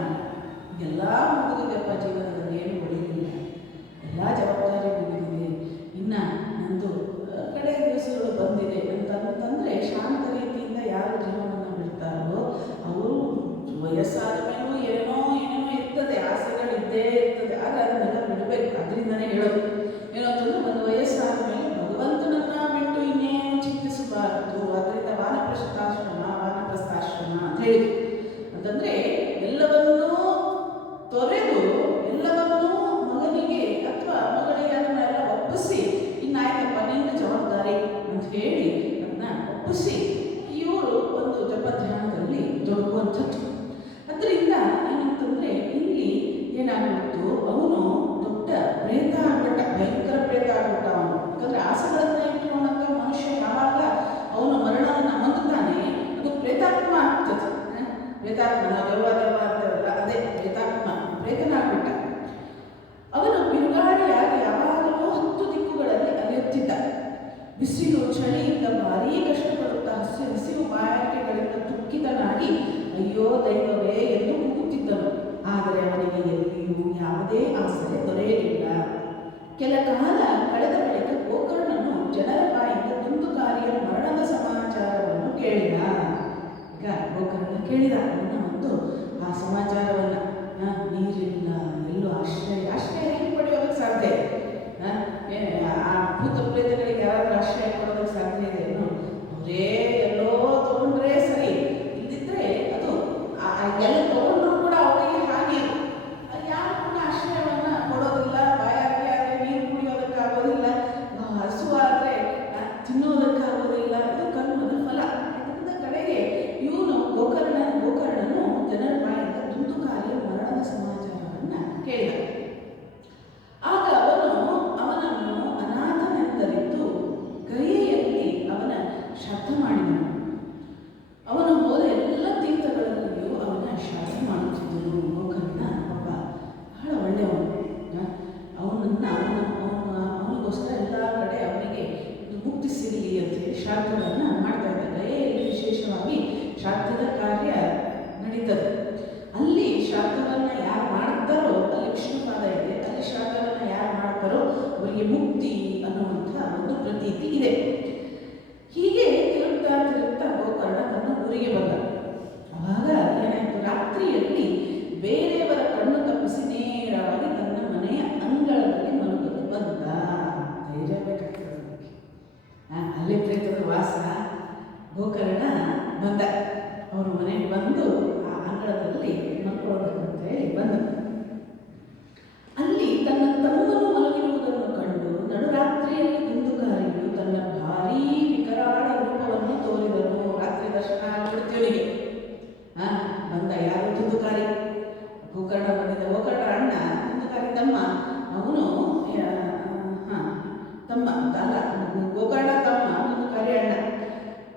ಎಲ್ಲ ಮುಗಿದಿದೆಪ್ಪ, ಜೀವನದಲ್ಲಿ ಏನು ಉಳಿಲಿಲ್ಲ, ಎಲ್ಲ ಜವಾಬ್ದಾರಿ ಮುಗಿದಿದೆ, ಇನ್ನು ನಂದು ಕಡೆ ದಿವಸಗಳು ಬಂದಿದೆ ಅಂತಂದರೆ ಶಾಂತ ರೀತಿಯಿಂದ ಯಾರು ಜೀವನವನ್ನು ಬಿಡ್ತಾರೋ ಅವರು ವಯಸ್ಸಾದ ಮೇಲೂ ಏನೇನೋ ಇರ್ತದೆ, ಆಸೆಗಳಿದ್ದೇ ಇರ್ತದೆ. ಆದರೆ ಅದನ್ನೆಲ್ಲ ಬಿಡಬೇಕು. ಅದರಿಂದನೇ ಹೇಳೋದು ಏನಂತಂದ್ರೆ, ಒಂದು ವಯಸ್ಸಾದ ಮೇಲೆ ಭಗವಂತನನ್ನು ಬಿಟ್ಟು ಇನ್ನೇನು ಚಿಂತಿಸಬಾರದು. ಅದರಿಂದ ವಾನಪ್ರಸ್ಥಾಶ್ರಮ ಅಂತ ಹೇಳಿದ್ರು. ಅಂತಂದರೆ ಎಲ್ಲವನ್ನೂ ತೊರೆದು ಎಲ್ಲವನ್ನೂ ಮಗನಿಗೆ ಅಥವಾ ಮಗಳಿಗೆ ಅದನ್ನೆಲ್ಲ ಒಪ್ಪಿಸಿ, ಇನ್ನಾಯ್ತಪ್ಪ ನಿನ್ನ ಜವಾಬ್ದಾರಿ ಅಂತ ಹೇಳಿ ಅದನ್ನ ಒಪ್ಪಿಸಿ ಇವರು ಒಂದು ಜಪಧ್ಯಾನದಲ್ಲಿ ತೊಡಗುವಂಥದ್ದು. ಅದರಿಂದ ಏನಂತಂದರೆ ಇಲ್ಲಿ ಏನಾಗ್ಬಿಡ್ತು, ಅವನು ದೊಡ್ಡ ಪ್ರೇತ ಆಗ್ಬಿಟ್ಟ, ಭಯಂಕರ ಪ್ರೇತ ಆಗ್ಬಿಟ್ಟ ಅವನು. ಯಾಕಂದರೆ ಆಸೆಗಳನ್ನು ಇಟ್ಟುಕೊಂಡಂಥ ಮನುಷ್ಯ ಯಾವಾಗ ಅವನು ಮರಣವನ್ನು ಹೊಂದುತ್ತಾನೆ, ಅದು ಪ್ರೇತಾತ್ಮ ಆಗ್ತದೆ. ಪ್ರೇತಾತ್ಮ ದೆವ್ವ ಅಂತೇವಲ್ಲ, ಅದೇ ಪ್ರೇತನಾಗ್ಬಿಟ್ಟ. ಅವನು ಬಿರುಗಾಳಿಯಾಗಿ ಯಾವಾಗಲೂ 10 ದಿಕ್ಕುಗಳಲ್ಲಿ ಅಲೆಯುತ್ತಿದ್ದ. ಬಿಸಿಲು ಚಳಿಯಿಂದ ಭಾರೀ ಕಷ್ಟಪಡುತ್ತಾ ಹಸಿವು ಬಾಯಾರಿಕೆಗಳಿಂದ ದುಃಖಿತನಾಗಿ ಅಯ್ಯೋ ದೈವವೇ ಎಂದು ಕೂಗುತ್ತಿದ್ದನು. ಆದರೆ ಅವನಿಗೆ ಎಲ್ಲಿಯೂ ಯಾವ ಯಾವುದೇ ಆಸರೆ ದೊರೆಯಲಿಲ್ಲ. ಕೆಲ ಕಾಲ ಕಳೆದ ಬಳಿಕ ಗೋಕರ್ಣನು ಜನರ ಬಾಯಿಂದ ದುಂದುಕಾರಿಯ ಮರಣದ ಸಮಾಚಾರವನ್ನು ಕೇಳಿದ. ಈಗ ಗೋಕರ್ಣ ಕೇಳಿದ ಒಂದು ಆ ಸಮಾಚಾರವನ್ನ, ನೀರಿಲ್ಲ, ಎಲ್ಲೂ ಆಶ್ರಯ ಹೇಗೆ ಪಡೆಯೋದಕ್ಕೆ ಸಾಧ್ಯ? ಆ ಭೂತ ಪ್ರೇತಗಳಿಗೆ ಯಾರಾದ್ರೂ ಆಶ್ರಯ ಕೊಡೋದಕ್ಕೆ ಸಾಧ್ಯ ಇದೆ? ಅವರೇ ಎಲ್ಲೋ ತಗೊಂಡ್ರೆ ಸರಿ, ಇಲ್ದಿದ್ರೆ ಅದು ಎಲ್ಲ ತಗೊಂಡ್ರು ಕೂಡ ಅವರಿಗೆ ಹಾಗೆ ಯಾರು ಕೂಡ ಆಶ್ರಯವನ್ನ ಕೊಡೋದಿಲ್ಲ. ಬಾಯಾರಿಕೆ ಆದರೆ ನೀರು ಕುಡಿಯೋದಕ್ಕಾಗೋದಿಲ್ಲ, ಹಸುವಾದ್ರೆ ತಿನ್ನೋದಕ್ಕಾಗೋದಿಲ್ಲ. ಇದು ಕರ್ಮದ ಫಲ. ಇದರಿಂದ ಕಡೆಗೆ ಇವನು ಗೋಕರ್ಣನು ಜನರ ಬಾಯಿಂದ ದುಂದುಕಾರಿಯ ಮರಣದ ಸಮಾಚಾರವನ್ನ ಕೇಳಿದ. ಆಗ ಅವನನ್ನು ಅನಾಥನೆಂದರಿದ್ದು ಗಯೆಯಲ್ಲಿ ಅವನ ಶ್ರಾದ್ದ ಮಾಡಿದನು. ಅವನು ಹೋದ ಎಲ್ಲ ತೀರ್ಥಗಳಲ್ಲಿಯೂ ಅವನ ಶ್ರಾದ್ದ ಮಾಡುತ್ತಿದ್ದನು. ಗೋಕರ್ಣ ಒಬ್ಬ ಬಹಳ ಒಳ್ಳೆಯವನು. ಅವನಿಗೋಸ್ಕರ ಎಲ್ಲ ಕಡೆ ಅವನಿಗೆ ಮುಕ್ತಿ ಸಿಗಲಿ ಅಂತೇಳಿ ಶ್ರಾದ್ದವನ್ನು ಮಾಡ್ತಾ ಇದ್ದ. ಗಯೆಯಲ್ಲಿ ವಿಶೇಷವಾಗಿ ಶ್ರಾದ್ದದ ಕಾರ್ಯ ನಡೀತದೆ. ಅಲ್ಲಿ ಶ್ರಾದ್ದವನ್ನ ಯಾರು ಮಾಡ್ತಾರೋ, ಅಲ್ಲಿ ವಿಷ್ಣುಪಾದ ಇದೆ, ಅಲ್ಲಿ ಶ್ರಾದ್ದವನ್ನ ಯಾರು ಮಾಡ್ತಾರೋ ಅವರಿಗೆ ಮುಕ್ತಿ ಅನ್ನುವಂಥ ಒಂದು ಪ್ರತೀತಿ ಇದೆ. ಹೀಗೆ ತಿರುಗ್ತಾ ಗೋಕರ್ಣ ತನ್ನ ಊರಿಗೆ ಬಂದ. ಆವಾಗ ಏನಾಯ್ತು, ರಾತ್ರಿಯಲ್ಲಿ ಬೇರೆಯವರ ಕಣ್ಣು ತಪ್ಪಿಸಿ ನೇರವಾಗಿ ತನ್ನ ಮನೆಯ ಅಂಗಳದಲ್ಲಿ ಮಲಗಲು ಬಂದ. ಧೈರ್ಯ ಬೇಕಾಗ್ತದೆ ಅದಕ್ಕೆ. ಅಲ್ಲೇ ಪ್ರೇತದ ವಾಸ. ಗೋಕರ್ಣ ಬಂದ, ಅವರು ಮನೆಗೆ ಬಂದು ಆ ಅಂಗಳದಲ್ಲಿ ಮಲ್ಕೊಳ್ಳೋದಕ್ಕಂತ ಹೇಳಿ ಬಂದ. ಅಲ್ಲಿ ತನ್ನ ತಮ್ಮನು ಮಲಗಿರುವುದನ್ನು ಕಂಡು ನಡುರಾತ್ರಿಯಲ್ಲಿ ದುಂದುಕಾರಿಯು ತನ್ನ ಭಾರೀ ವಿಕರಾಳ ರೂಪವನ್ನು ತೋರಿದನು. ರಾತ್ರಿ ದರ್ಶನ ಆಗ್ಬಿಡ್ತೀವನಿಗೆ. ಬಂದ ಯಾರು? ದುಂದುಕಾರಿ. ಗೋಕರ್ಣ ಬಂದಿದ್ದ. ಗೋಕರ್ಣ ಅಣ್ಣ, ದುಂದುಕಾರಿ ತಮ್ಮ. ಅವನು ತಮ್ಮ ಅಲ್ಲ, ಗೋಕರ್ಣ ತಮ್ಮ, ದುಂದುಕಾರಿ ಅಣ್ಣ.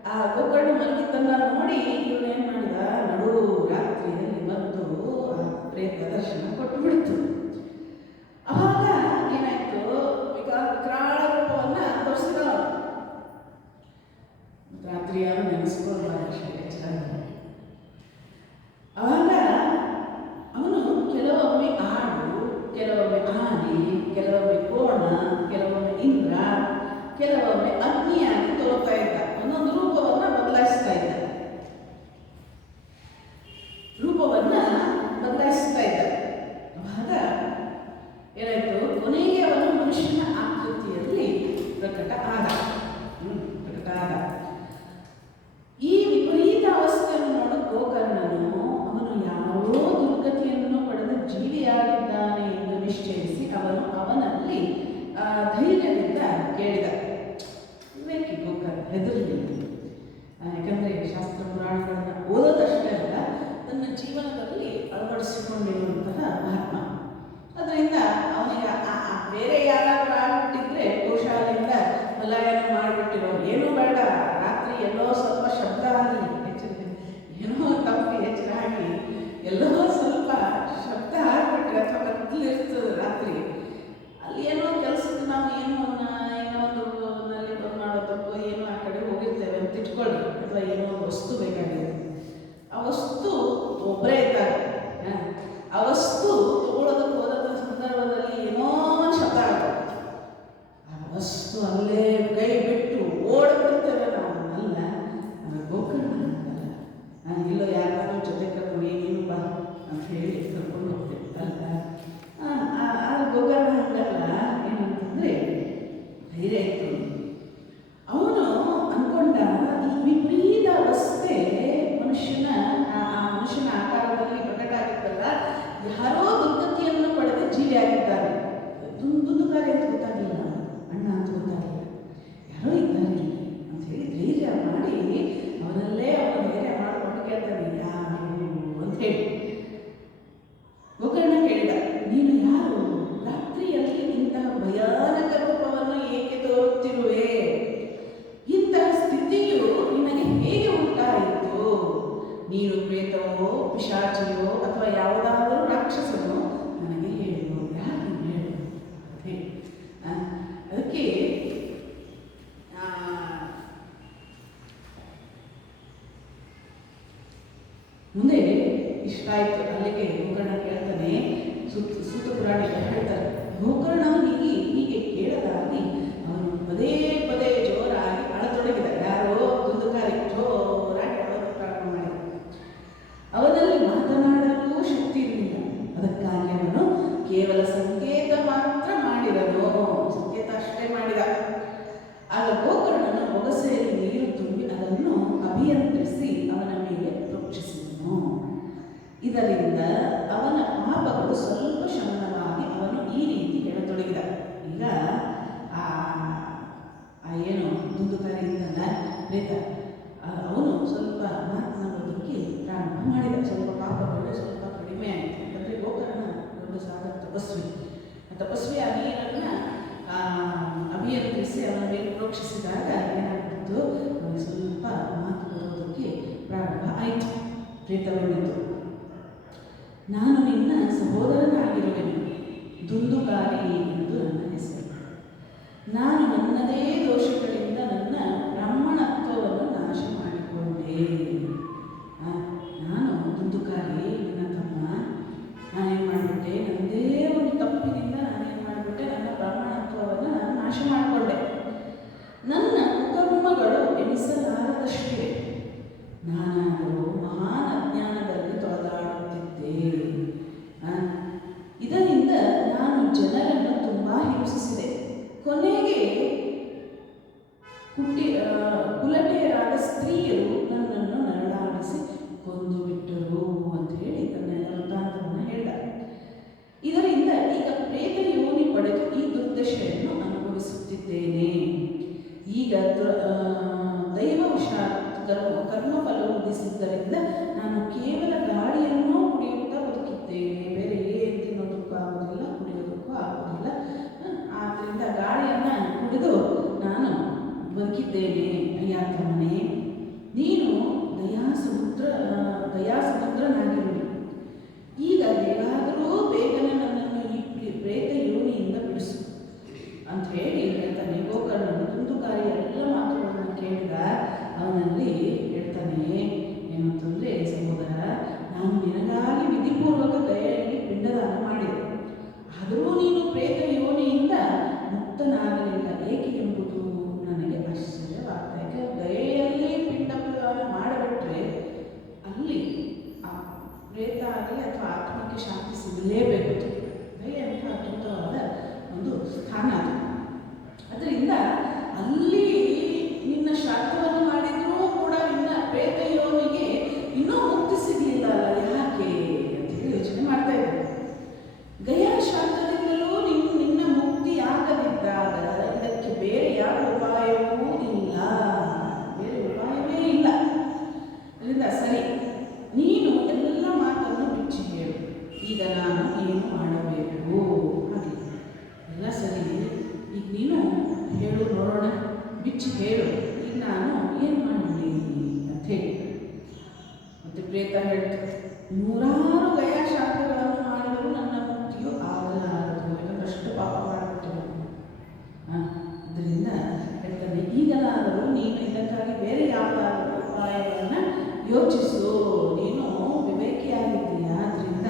ಆ ಗೋಕರ್ಣ ಮಲಗಿದ್ದನ್ನ ನೋಡಿ ಇವನೇನ್ ಮಾಡಿದ, ನಡು ರಾತ್ರಿಯಲ್ಲಿ ಬಂದು ಆ ಪ್ರೇತ ದರ್ಶನ ಕೊಟ್ಟು ಬಿಡ್ತು. ಆವಾಗ ಏನಾಯ್ತು, ವಿಕರಾಳ ರೂಪವನ್ನ ತೋರಿಸಿದ. ರಾತ್ರಿ ಯಾರು ನೆನೆಸ್ಕೊಳ್ಳಬಾರ್ದು. ಆವಾಗ ಅವನು ಕೆಲವೊಮ್ಮೆ ಆಡು, ಕೆಲವೊಮ್ಮೆ ಆನೆ, ಕೆಲವೊಮ್ಮೆ ಕೋಣ, ಕೆಲವೊಮ್ಮೆ ಇಂದ್ರ, ಕೆಲವೊಮ್ಮೆ ಅಗ್ನಿಯಾಗಿ ತೋರ್ತಾ ಇದ್ದ. ಒಂದೊಂದು ರೂಪವನ್ನ ಬದಲಾಯಿಸ್ತಾ ಇದ್ದ. ಆವಾಗ ಏನಾಯ್ತು, ಕೊನೆಗೆ ಅವನು ಮನುಷ್ಯನ ಆಕೃತಿಯಲ್ಲಿ ಪ್ರಕಟ ಆದ. ಈ ವಿಪರೀತ ಅವಸ್ಥೆಯನ್ನು ನೋಡು ಗೋಕರ್ಣನು ಅವನು ಯಾರೋ ದುರ್ಗತಿಯನ್ನು ಪಡೆದ ಜೀವಿಯಾಗಿದ್ದಾನೆ ಎಂದು ನಿಶ್ಚಯಿಸಿ ಅವನಲ್ಲಿ ಧೈರ್ಯದಿಂದ ಕೇಳಿದ. ವಿವೇಕಿ ಗೋಕರ್ಣ ಹೆದರಲಿಲ್ಲ. ಯಾಕಂದರೆ ಶಾಸ್ತ್ರ ಪುರಾಣಗಳನ್ನು ಓದೋದಷ್ಟೇ ಅಲ್ಲ, ತನ್ನ ಜೀವನದಲ್ಲಿ ಅಳವಡಿಸಿಕೊಂಡಿರುವಂತಹ ಮಹಾತ್ಮ. ಅದರಿಂದ ಅವನಿಗೆ ಬೇರೆ ಯಾರಾದರೂ ಆಗ್ಬಿಟ್ಟಿದ್ರೆ ಗೋಶಾಲೆಯಿಂದ ಪಲಾಯನ ಮಾಡಿಬಿಟ್ಟಿರೋ, ಏನೂ ಬೇಡ, ರಾತ್ರಿ ಎಲ್ಲೋ ಸ್ವಲ್ಪ ಶಬ್ದ ಆಗಲಿ, ಏನೋ ತಪ್ಪಿ ಎಚ್ಚರ ಆಗಿ ಎಲ್ಲೋ ಸ್ವಲ್ಪ ಶಬ್ದ ಆಗ್ಬಿಟ್ರೆ ಅಥವಾ ಕತ್ತಲಿರ್ತದೆ ರಾತ್ರಿ, ಅಲ್ಲಿ ಏನೋ ಕೆಲಸಕ್ಕೆ ನಾವು ಏನೋ ಒಂದು ನಲ್ಲಿ ಮಾಡೋದಕ್ಕೋ ಏನೋ ಆ ಕಡೆ ಹೋಗಿರ್ತೇವೆ ಅಂತ ಇಟ್ಕೊಳ್ಳಿ, ಅಥವಾ ಏನೋ ಒಂದು ವಸ್ತು ಬೇಕಾಗಿದೆ. ಆ ವಸ್ತು ಒಬ್ಬರೇ ಇದ್ದಾರೆ, ಆ ವಸ್ತು ತಗೊಳ್ಳೋದಕ್ಕೆ ಹೋದಂಥ ಸಂದರ್ಭದಲ್ಲಿ ಏನೋ ಒಂದು ಶಬ್ದ ಆಗುತ್ತೆ. ಆ ವಸ್ತು ಅಲ್ಲೇ ಕೈ ಬಿಟ್ಟು ಓಡ್ಬಿಡ್ತೇವೆ ನಾವು. ಅಲ್ಲ, ಗೋಕರ್ಣ ಅಂತಲ್ಲ, ಇಲ್ಲೋ ಯಾರು ಜೊತೆ ಕರ್ಕೊಂಡು ನೀನು ಬಾ ಅಂತ ಹೇಳಿ ಕರ್ಕೊಂಡು ಹೋಗ್ತೇವೆ ಅಲ್ಲ. ಆ ಗೋಕರ್ಣ ಹಂಗಲ್ಲ. ಏನಂತಂದ್ರೆ ಧೈರ್ಯ ಇತ್ತು. ಅವನು ಅನ್ಕೊಂಡ, ಈ ವಿಪರೀತ ಅವಸ್ಥೆ ಮನುಷ್ಯನ ಆಕಾರದಲ್ಲಿ ಪ್ರಕಟ ಆಗಿತ್ತಲ್ಲ, ಯಾರೋ ದುರ್ಗತಿಯನ್ನು ಪಡೆದ ಜೀವಿ ಆಗಿದ್ದಾರೆ. ದುಂದುಕಾರಿ ಅಂತ ಗೊತ್ತಾಗಲಿಲ್ಲ, ಅಣ್ಣ ಅಂತ ಗೊತ್ತಾಗಲಿಲ್ಲ, ಯಾರೋ ಇದ್ದಾರೆ ಅಂತ ಹೇಳಿ ಧೈರ್ಯ ಮಾಡಿ ಅವನಲ್ಲೇ ಅವನ ಧೈರ್ಯ ಮಾಡಿಕೊಂಡು ಕೇಳ್ತಾನೆ, ಯಾರು ಅಂತ ಹೇಳಿ. ಗೋಕರ್ಣ ಕೇಳಿದ, ನೀನು ಯಾರು? ರಾತ್ರಿಯಲ್ಲಿ ಇಂತಹ ಭಯಾನಕ ರೂಪವನ್ನು ಏಕೆ ತೋರುತ್ತಿರುವೆ? ಇಂತಹ ಸ್ಥಿತಿಯು ನಿನಗೆ ಹೇಗೆ ಉಂಟಾಯಿತು? ನೀನು ಪ್ರೇತವೋ, ಪಿಶಾಚಿಯೋ, ಅಥವಾ ಯಾವುದಾದರೂ ರಾಕ್ಷಸನೋ? ನನಗೆ ಹೇಳು, ಯಾರು ಹೇಳು ಅಂತ ಹೇಳಿ. ಅದಕ್ಕೆ ಮುಂದೆ ಇಷ್ಟ ಆಯಿತು. ಅಲ್ಲಿಗೆ ಗೋಕರ್ಣ ಕೇಳ್ತಾನೆ, ಸೂತ ಪುರಾಣ ಕೇವಲ ಸಂಕೇತ ಮಾತ್ರ ಮಾಡಿದನು, ಸಂಕೇತ ಅಷ್ಟೇ ಮಾಡಿದ. ಆಗ ಗೋಕರ್ಣನ ಬೊಗಸೆಯಲ್ಲಿ ನೀರು ತುಂಬಿ ಅದನ್ನು ಅಭಿಯಂತ್ರಿಸಿ ಅವನ ಮೇಲೆ ಪ್ರೋಕ್ಷಿಸಿದನು. ಇದರಿಂದ ಅವನ ಪಾಪಗಳು ಸ್ವಲ್ಪ ಶಮನವಾಗಿ ಅವನು ಈ ರೀತಿ ಹೇಳತೊಡಗಿದ. ಈಗ ಏನು ದುಂದುಕಾರಿ ಇದ್ದಲ್ಲ ಪ್ರೇತ, ಅವನು ಸ್ವಲ್ಪ ಮಾತನಾಡೋದಕ್ಕೆ ಪ್ರಾರಂಭ ಮಾಡಿದ. ಸ್ವಲ್ಪ ಪಾಪಗಳು ಸ್ವಲ್ಪ ಕಡಿಮೆ ಆಯಿತು. ಯಾಕಂದರೆ ಗೋಕರ್ಣ ದೊಡ್ಡ ಸಾಗರ ತಪಸ್ವಿ ಆ ನೀರನ್ನು ಅಭಿಯಂತ್ರಿಸಿ ಅವನ ಮೇಲೆ ಪ್ರೋಕ್ಷಿಸಿದಾಗ ಏನಾಗ್ತಿತ್ತು, ಅವನಿಗೆ ಸ್ವಲ್ಪ ಮಾತು ಬರೋದಕ್ಕೆ ಪ್ರಾರಂಭ ಆಯಿತು. ಪ್ರೇತಗೊಂಡಿತು. ನಾನು ನಿನ್ನ ಸಹೋದರನಾಗಿರುವೆನು, ದುಂದುಕಾರಿ ಎಂದು ನನ್ನ ಹೆಸರು. ನಾನು ನನ್ನದೇ ದೋಷಗಳಿಂದ ನನ್ನ ಬ್ರಾಹ್ಮಣತ್ವವನ್ನು ನಾಶ ಮಾಡಿಕೊಂಡೆ. ನಾನು ದುಂದುಕಾರಿ, ನಿನ್ನ ತಮ್ಮ. ನಾನೇನು ಮಾಡಿಬಿಟ್ಟೆ, ನನ್ನದೇ ಒಂದು ತಪ್ಪಿನಿಂದ ನಾನೇನು ಮಾಡಿಬಿಟ್ಟೆ, ನನ್ನ ಬ್ರಾಹ್ಮಣತ್ವವನ್ನು ನಾನು ನಾಶ ಮಾಡಿಕೊಂಡೆ. ನನ್ನ ಕುಕರ್ಮಗಳು ಎಣಿಸಲಾರದಷ್ಟಿವೆ. ನಾನಾದರೂ ಮಹಾನ್ ಅಜ್ಞಾನದಲ್ಲಿ ತೊಳೆದಾಡುತ್ತಿದ್ದೆ. ಇದರಿಂದ ನಾನು ಜನರನ್ನು ತುಂಬ ಹಿಂಸಿಸಿದೆ. ಕೊನೆಗೆ ಕುಲಟೆಯರಾದ ಸ್ತ್ರೀಯರು ನನ್ನನ್ನು ನರಳಾಡಿಸಿ ಕೊಂದು ಬಿಟ್ಟರು ಅಂತ ಹೇಳಿ ತನ್ನ ವೃತ್ತಾಂತವನ್ನು ಹೇಳಿದ. ಇದರಿಂದ ಈಗ ಪ್ರೇತ ಯೋನಿ ಪಡೆದು ಈ ದುರ್ದಶೆಯನ್ನು ಅನುಭವಿಸುತ್ತಿದ್ದೇನೆ. ಈಗ ದೈವವಶಾತ್ ಕರ್ಮಫಲ ಉದಿಸಿದ್ದರಿಂದ ನಾನು ಕೇವಲ ಗಾಳಿಯನ್ನು ಕುಡಿಯುತ್ತಾ ಬದುಕಿದ್ದೇನೆ. ಬೇರೆ ಏನು ತಿನ್ನೋದಕ್ಕೂ ಆಗೋದಿಲ್ಲ, ಕುಡಿಯೋದಕ್ಕೂ ಆಗೋದಿಲ್ಲ. ಆದ್ದರಿಂದ ಗಾಳಿಯನ್ನು ಕುಡಿದು ನಾನು ಬದುಕಿದ್ದೇನೆ. ಅಯ್ಯ ತಮ್ಮನೇ, ನೀನು ದಯಾಸಮುದ್ರನಾಗಿರುವೆ. ಈಗ ಹೇಗಾದರೂ ಬೇಗನೆ ನನ್ನನ್ನು ಈ ಪ್ರೇತ ಯೋನಿಯಿಂದ ಬಿಡಿಸು ಅಂತ ಹೇಳಿ ಹೇಳ್ತಾನೆ. ಗೋಕರ್ಣನು ದುಂದುಕಾರಿ ಎಲ್ಲ ಮಾತುಗಳನ್ನು ಕೇಳಿದ. ಅವನಲ್ಲಿ ಹೇಳ್ತಾನೆ ಏನು ಅಂತಂದರೆ, ಸಹೋದರ, ನಾನು ನಿನಗಾಗಿ ವಿಧಿಪೂರ್ವಕ ದಯೆಯಲ್ಲಿ ಪಿಂಡದಾನ ಮಾಡಿದೆ. ಆದರೂ ನೀನು ಪ್ರೇತ ಯೋನಿಯಿಂದ ಮುಕ್ತನಾಗಲಿಲ್ಲ. ಏಕೆ ಎಂಬುದು ನನಗೆ ಆಶ್ಚರ್ಯವಾಗ್ತಾ ಇದೆ. ದಯೆಯಲ್ಲಿ ಪಿಂಡದಾನ ಮಾಡಿಬಿಟ್ರೆ ಅಲ್ಲಿ ಆ ಪ್ರೇತ ಆಗಲಿ ಅಥವಾ ಆತ್ಮಕ್ಕೆ ಶಾಂತಿ ಸಿಗಲೇಬೇಕು. ದಯೆ ಅಂತ ಅದ್ಭುತವಾದ ಒಂದು ಸ್ಥಾನ ಅದು. ಅದರಿಂದ ಅಲ್ಲಿ ನಿನ್ನ ಶ್ರಾದ್ದವನ್ನು ಮಾಡಿದರೂ ಕೂಡ ನಿನ್ನ ಪ್ರೇತ ಯೋನಿಗೆ ಇನ್ನೂ ಮುಕ್ತಿ ಸಿಗಲಿಲ್ಲ ಅಲ್ಲ, ಯಾಕೆ ಅಂತ ಹೇಳಿ ಯೋಚನೆ ಮಾಡ್ತಾ ಇದ್ದಾರೆ. ಗಯಾ ಶ್ರಾದ್ದದಿಂದಲೂ ನಿನ್ನ ಮುಕ್ತಿ ಆಗದಿದ್ದಾಗ ಇದಕ್ಕೆ ಬೇರೆ ಯಾವ ಉಪಾಯವೂ ಇಲ್ಲ, ಬೇರೆ ಉಪಾಯವೇ ಇಲ್ಲ. ಅದರಿಂದ ಸರಿ, ನೀನು ಎಲ್ಲ ಮಾತನ್ನು ಬಿಚ್ಚಿ ಹೇಳು. ಈಗ ನಾನು ಏನು ಮಾಡಬೇಕು? ಹಾಗೆ ಎಲ್ಲ ಸರಿ, ಈಗ ನೀನು ಹೇಳು ನೋಡೋಣ, ಬಿಚ್ಚಿ ಹೇಳು, ಈಗ ನಾನು ಏನು ಮಾಡಲಿ ಅಂತ ಹೇಳಿ. ಮತ್ತೆ ಪ್ರೇತ ಹೇಳ್ತಾರೆ, 100 ಗಯಾ ಶಾಸ್ತ್ರಗಳನ್ನು ಮಾಡಿದರೂ ನನ್ನ ಮುಕ್ತಿಯು ಆಗಲಾರದು. ಯಾಕಂದಷ್ಟು ಪಾಪ ಮಾಡಿಬಿಟ್ಟಿರು. ಅದರಿಂದ ಹೇಳ್ತಾನೆ, ಈಗಲಾದರೂ ನೀನು ಇದಕ್ಕಾಗಿ ಬೇರೆ ಯಾವುದಾದ್ರೂ ಉಪಾಯವನ್ನು ಯೋಚಿಸು. ನೀನು ವಿವೇಕಿಯಾಗಿದ್ದೀಯ, ಆದ್ದರಿಂದ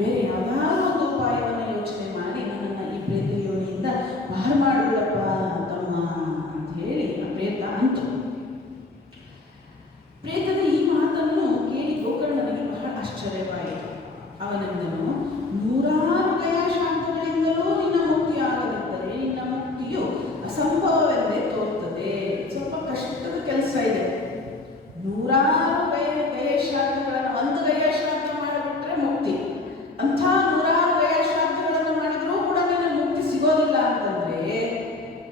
ಬೇರೆ ಯಾವುದಾದ್ರೂ ಒಂದು ಉಪಾಯವನ್ನು ಯೋಚನೆ ಮಾಡಿ ನನ್ನನ್ನು ಈ ಪ್ರೇತ ಯೋನಿಯಿಂದ ಬಾರ ಮಾಡಿಬಿಡಪ್ಪ ತಮ್ಮ ಅಂತ ಹೇಳಿ ಆ ಪ್ರೇತ ಅಂತು. ಪ್ರೇತದ ಈ ಮಾತನ್ನು ಕೇಳಿ ಗೋಕರ್ಣನಿಗೆ ಬಹಳ ಆಶ್ಚರ್ಯವಾಯಿತು. ಅವನೆಂದನು, 100 ಗಯಾಶಾಂತಗಳಿಂದಲೂ ನಿನ್ನ ಮುಕ್ತಿ ಆಗದಿದ್ದರೆ ನಿನ್ನ ಮುಕ್ತಿಯು ಅಸಂಭವವೆಂದೇ ತೋರುತ್ತದೆ. ಸ್ವಲ್ಪ ಕಷ್ಟದ ಕೆಲಸ ಇದೆ. 100 ಗಯಾಶಾಂತಗಳನ್ನು ಒಂದು ಗಯಾಶಾಂತ ಮಾಡಿಬಿಟ್ರೆ ಮುಕ್ತಿ. ಅಂಥ 100 ಗಯಾಶಾಂತಗಳನ್ನು ಮಾಡಿದರೂ ಕೂಡ ನಿನ್ನ ಮುಕ್ತಿ ಸಿಗೋದಿಲ್ಲ ಅಂತಂದರೆ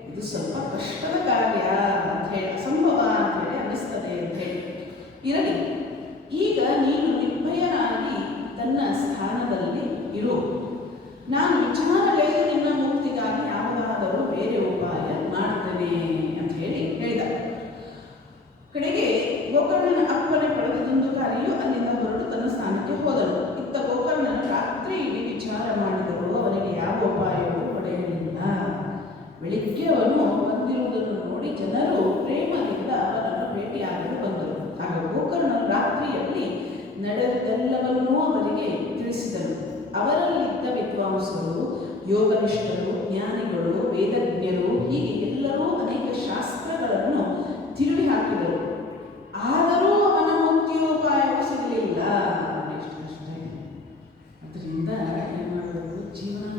ಇದು ಸ್ವಲ್ಪ ಕಷ್ಟದ ಕಾರ್ಯ ಅಂತ ಹೇಳಿ, ಅಸಂಭವ ಅಂತ ಹೇಳಿ ಅನ್ನಿಸ್ತದೆ ಅಂತ ಹೇಳಿ. ಇರಲಿ, ಈಗ ನೀನು ನಿರ್ಭಯನಾಗಿ ತನ್ನ ಸ್ಥಾನದಲ್ಲಿ ಇರು. ನಾನು ವಿಚಾರಗೈದು ನಿನ್ನ ಮುಕ್ತಿಗಾಗಿ ಯಾವುದಾದರೂ ಬೇರೆ ಉಪಾಯ ಮಾಡ್ತೇನೆ ಅಂತ ಹೇಳಿ ಹೇಳಿದ. ಕಡೆಗೆ ಗೋಕರ್ಣನ ಅಪ್ಪಣೆ ಪಡೆದ ದುಂದುಕಾರಿಯು ಅಲ್ಲಿಂದ ಹೊರಟು ತನ್ನ ಸ್ಥಾನಕ್ಕೆ ಹೋದನು. ಇತ್ತ ಗೋಕರ್ಣನ ರಾತ್ರಿ ಇಡೀ ವಿಚಾರ ಮಾಡಿದರೂ ಅವನಿಗೆ ಯಾವ ಉಪಾಯವೂ ಪಡೆಯಲಿಲ್ಲ. ಬೆಳಿಗ್ಗೆ ಅವನು ಬಂದಿರುವುದನ್ನು ನೋಡಿ ಜನರು ಪ್ರೇಮದಿಂದ ಅವನನ್ನು ಭೇಟಿಯಾಗಲು ಬಂದರು. ಆಗ ಗೋಕರ್ಣನು ರಾತ್ರಿಯಲ್ಲಿ ನಡೆದೆಲ್ಲವನ್ನೂ ಅವರಿಗೆ ತಿಳಿಸಿದನು. ಅವರಲ್ಲಿದ್ದ ವಿದ್ವಾಂಸರು, ಯೋಗನಿಷ್ಠರು, ಜ್ಞಾನಿಗಳು, ವೇದಜ್ಞರು, ಹೀಗೆ ಎಲ್ಲರೂ ಅನೇಕ ಶಾಸ್ತ್ರಗಳನ್ನು ತಿರುವಿ ಹಾಕಿದರು. ಆದರೂ ಅವನ ಮುಕ್ತಿಯೋಪಾಯವು ಸಿಗಲಿಲ್ಲ. ಅದರಿಂದ ಏನು ಮಾಡಬೇಕು? ಜೀವನ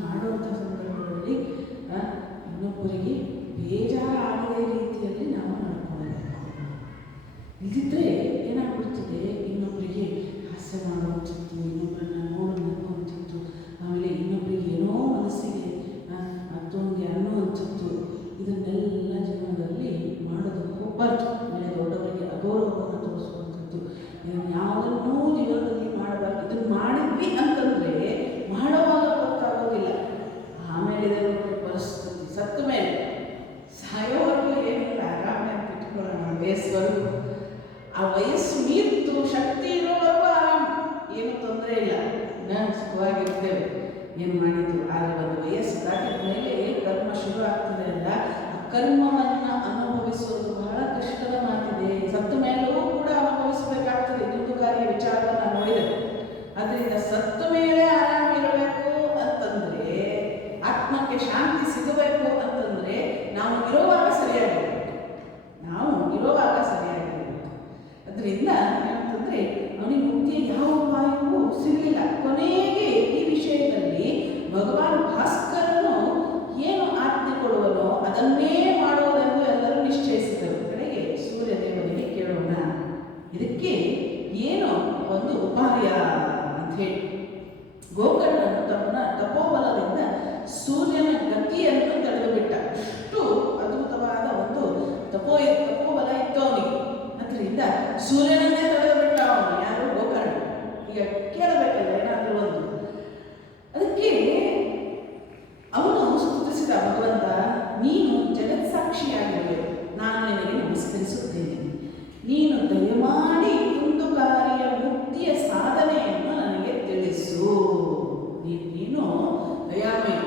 ಇದಿದ್ರೆ ಏನಾಗ್ಬಿಡ್ತದೆ, ಇನ್ನೊಬ್ಬರಿಗೆ ಹಾಸ್ಯ ಮಾಡುವಂಥದ್ದು, ಇನ್ನೊಬ್ಬರನ್ನ ನೋಡುವಂಥದ್ದು, ಆಮೇಲೆ ಇನ್ನೊಬ್ಬರಿಗೆ ಏನೋ ಮನಸ್ಸಿಗೆ ಮತ್ತೊಂದಿಗೆ ಅನ್ನುವಂಥದ್ದು, ಇದನ್ನೆಲ್ಲ ಜೀವನದಲ್ಲಿ ಮಾಡೋದಕ್ಕೆ ಹೋಗ್ಬಾರ್ದು. ಆಮೇಲೆ ದೊಡ್ಡವರಿಗೆ ಅಗೌರವವನ್ನು ತೋರಿಸುವಂಥದ್ದು, ಇದನ್ನು ಯಾವುದನ್ನೂ ಜೀವನದಲ್ಲಿ ಮಾಡಬಾರ್ದು. ಇದನ್ನು ಮಾಡಿದ್ವಿ ಅಂತಂದರೆ ಮಾಡೋವಾಗ ಗೊತ್ತಾಗೋದಿಲ್ಲ, ಆಮೇಲೆ ಇದನ್ನು ಪರಿಸ್ಥಿತಿ ಸತ್ತ ಮೇಲೆ ಸಾಯೋವರೆಗೂ ಏನಿಲ್ಲ, ಆರಾಮಾಗಿ ಇಟ್ಕೊಳ್ಳೋಣ ವಯಸ್ಸುವರೆಗೂ. ಆ ವಯಸ್ಸು ಮೀರಿತು ಶಕ್ತಿ ಇರೋವರೆಗೂ ಆರಾಮ, ಏನು ತೊಂದರೆ ಇಲ್ಲ, ನಾನು ಸುಖವಾಗಿರ್ತೇವೆ ಏನು ಮಾಡಿದ್ರು. ಆದರೆ ಒಂದು ವಯಸ್ಸು ದಾಟಿದ ಮೇಲೆ ಕರ್ಮ ಶುರು ಆಗ್ತದೆ ಅಲ್ಲ, ಆ ಕರ್ಮವನ್ನು ಅನುಭವಿಸೋದು ಬಹಳ ಕಷ್ಟದ ಮಾತಿದೆ. ಸತ್ತ ಮೇಲೂ ಕೂಡ ಅನುಭವಿಸಬೇಕಾಗ್ತದೆ. ದುಃಖಕಾರಿಯ ವಿಚಾರವನ್ನು ನೋಡಿದರೆ, ಅದರಿಂದ ಸತ್ತ ಮೇಲೆ ಆರಾಮಿರಬೇಕು ಅಂತಂದರೆ, ಆತ್ಮಕ್ಕೆ ಶಾಂತಿ ಸಿಗಬೇಕು ಅಂತಂದರೆ ನಾವು ಇರೋವಾಗ ಸರಿಯಾಗಿರಬೇಕು. ಅದರಿಂದ ಏನಂತಂದರೆ ಅವನಿಗೆ ಮುಕ್ತಿಯ ಯಾವ ಉಪಾಯವೂ ಸಿಗಲಿಲ್ಲ. ಕೊನೆಗೆ ಈ ವಿಷಯದಲ್ಲಿ ಭಗವಾನ್ ಭಾಸ್ಕರನು ಏನು ಆಜ್ಞೆ ಕೊಡುವನೋ ಅದನ್ನೇ ಮಾಡುವುದೆಂದು ಎಲ್ಲರೂ ನಿಶ್ಚಯಿಸಿದರು. ಕಡೆಗೆ ಸೂರ್ಯದೇವನಿಗೆ ಕೇಳೋಣ, ಇದಕ್ಕೆ ಏನು ಒಂದು ಉಪಾಯ ಅಂತ ಹೇಳಿ. ಗೋಕರ್ಣನು ತನ್ನ ತಪೋಬಲದಿಂದ ಸೂರ್ಯನ ಗತಿಯನ್ನು ತಡೆದುಬಿಟ್ಟ. ಅಷ್ಟು ಅದ್ಭುತವಾದ ಒಂದು ತಪೋಬಲ ಇತ್ತು ಅವನಿಗೆ. ಅದರಿಂದ ಸೂರ್ಯನನ್ನೇ ತಡೆದುಬಿಟ್ಟ ಅವನು. ಯಾರು? ಗೋಕರ್ಣ. ಈಗ ಕೇಳಬೇಕಲ್ಲ ಏನಾದರೂ ಒಂದು. ಅದಕ್ಕೆ ಅವನು ಸ್ತುತಿಸಿದ, ಭಗವಂತ ನೀನು ಜಗತ್ಸಾಕ್ಷಿಯಾಗಿರಬೇಕು, ನಾನು ನಿನಗೆ ನಮಸ್ಕರಿಸುತ್ತೇನೆ. ನೀನು ದಯಮಾಡಿ ಕುಂದುಕಾರಿಯ ಮುಕ್ತಿಯ ಸಾಧನೆಯನ್ನು ನನಗೆ ತಿಳಿಸು. ನೀನು ದಯಾಮಯ.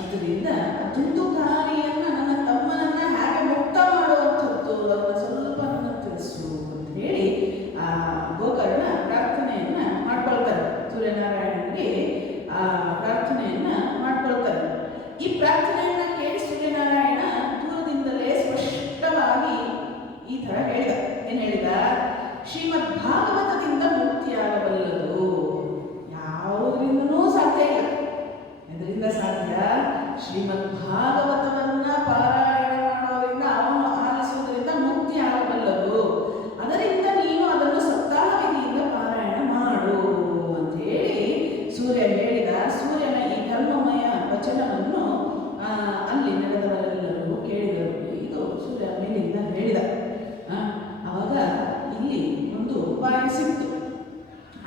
ಅದರಿಂದ ದುಂದುಕಾರಿಯನ್ನು, ನನ್ನ ತಮ್ಮನನ್ನ ಹೇಗೆ ಮುಕ್ತ ಮಾಡುವಂಥದ್ದು ಅದನ್ನು ಸ್ವಲ್ಪ ನನಗೆ ತಿಳಿಸು ಅಂತ ಹೇಳಿ ಆ ಗೋಕರ್ಣ ಪ್ರಾರ್ಥನೆಯನ್ನ ಮಾಡ್ಕೊಳ್ತಾರೆ. ಸೂರ್ಯನಾರಾಯಣನಿಗೆ ಆ ಪ್ರಾರ್ಥನೆಯನ್ನ ಮಾಡ್ಕೊಳ್ತಾರೆ. ಈ ಪ್ರಾರ್ಥನೆಯನ್ನ ಕೇಳಿ ಸೂರ್ಯನಾರಾಯಣ ದೂರದಿಂದಲೇ ಸ್ಪಷ್ಟವಾಗಿ ಈ ಥರ ಹೇಳಿದ. ಏನು ಹೇಳಿದ? ಶ್ರೀಮದ್ ಭಾಗವತದಿಂದ ಮುಕ್ತಿಯಾಗಬಲ್ಲದು, ಯಾವುದರಿಂದನೂ ಸಾಧ್ಯ ಇಲ್ಲ. ಇದರಿಂದ ಸಾಧ್ಯ ಶ್ರೀಮದ್ ಭಾಗವತವನ್ನ ಪಾರಾಯಣ ಮಾಡೋದ್ರಿಂದ, ಅವನು ಆಲಿಸುವುದರಿಂದ ಮುಕ್ತಿ ಆಗಬಲ್ಲದು. ಅದರಿಂದ ನೀನು ಅದನ್ನು ಸಪ್ತಾಹ ವಿಧಿಯಿಂದ ಪಾರಾಯಣ ಮಾಡು ಅಂತ ಹೇಳಿ ಸೂರ್ಯ ಹೇಳಿದ. ಸೂರ್ಯನ ಈ ಧರ್ಮಮಯ ವಚನವನ್ನು ಅಲ್ಲಿ ನಡೆದವರೆಲ್ಲರೂ ಕೇಳಿದರು. ಇದು ಸೂರ್ಯ ಮೇಲಿಂದ ಹೇಳಿದ. ಆವಾಗ ಇಲ್ಲಿ ಒಂದು ಉಪಾಯ ಸಿಕ್ತು.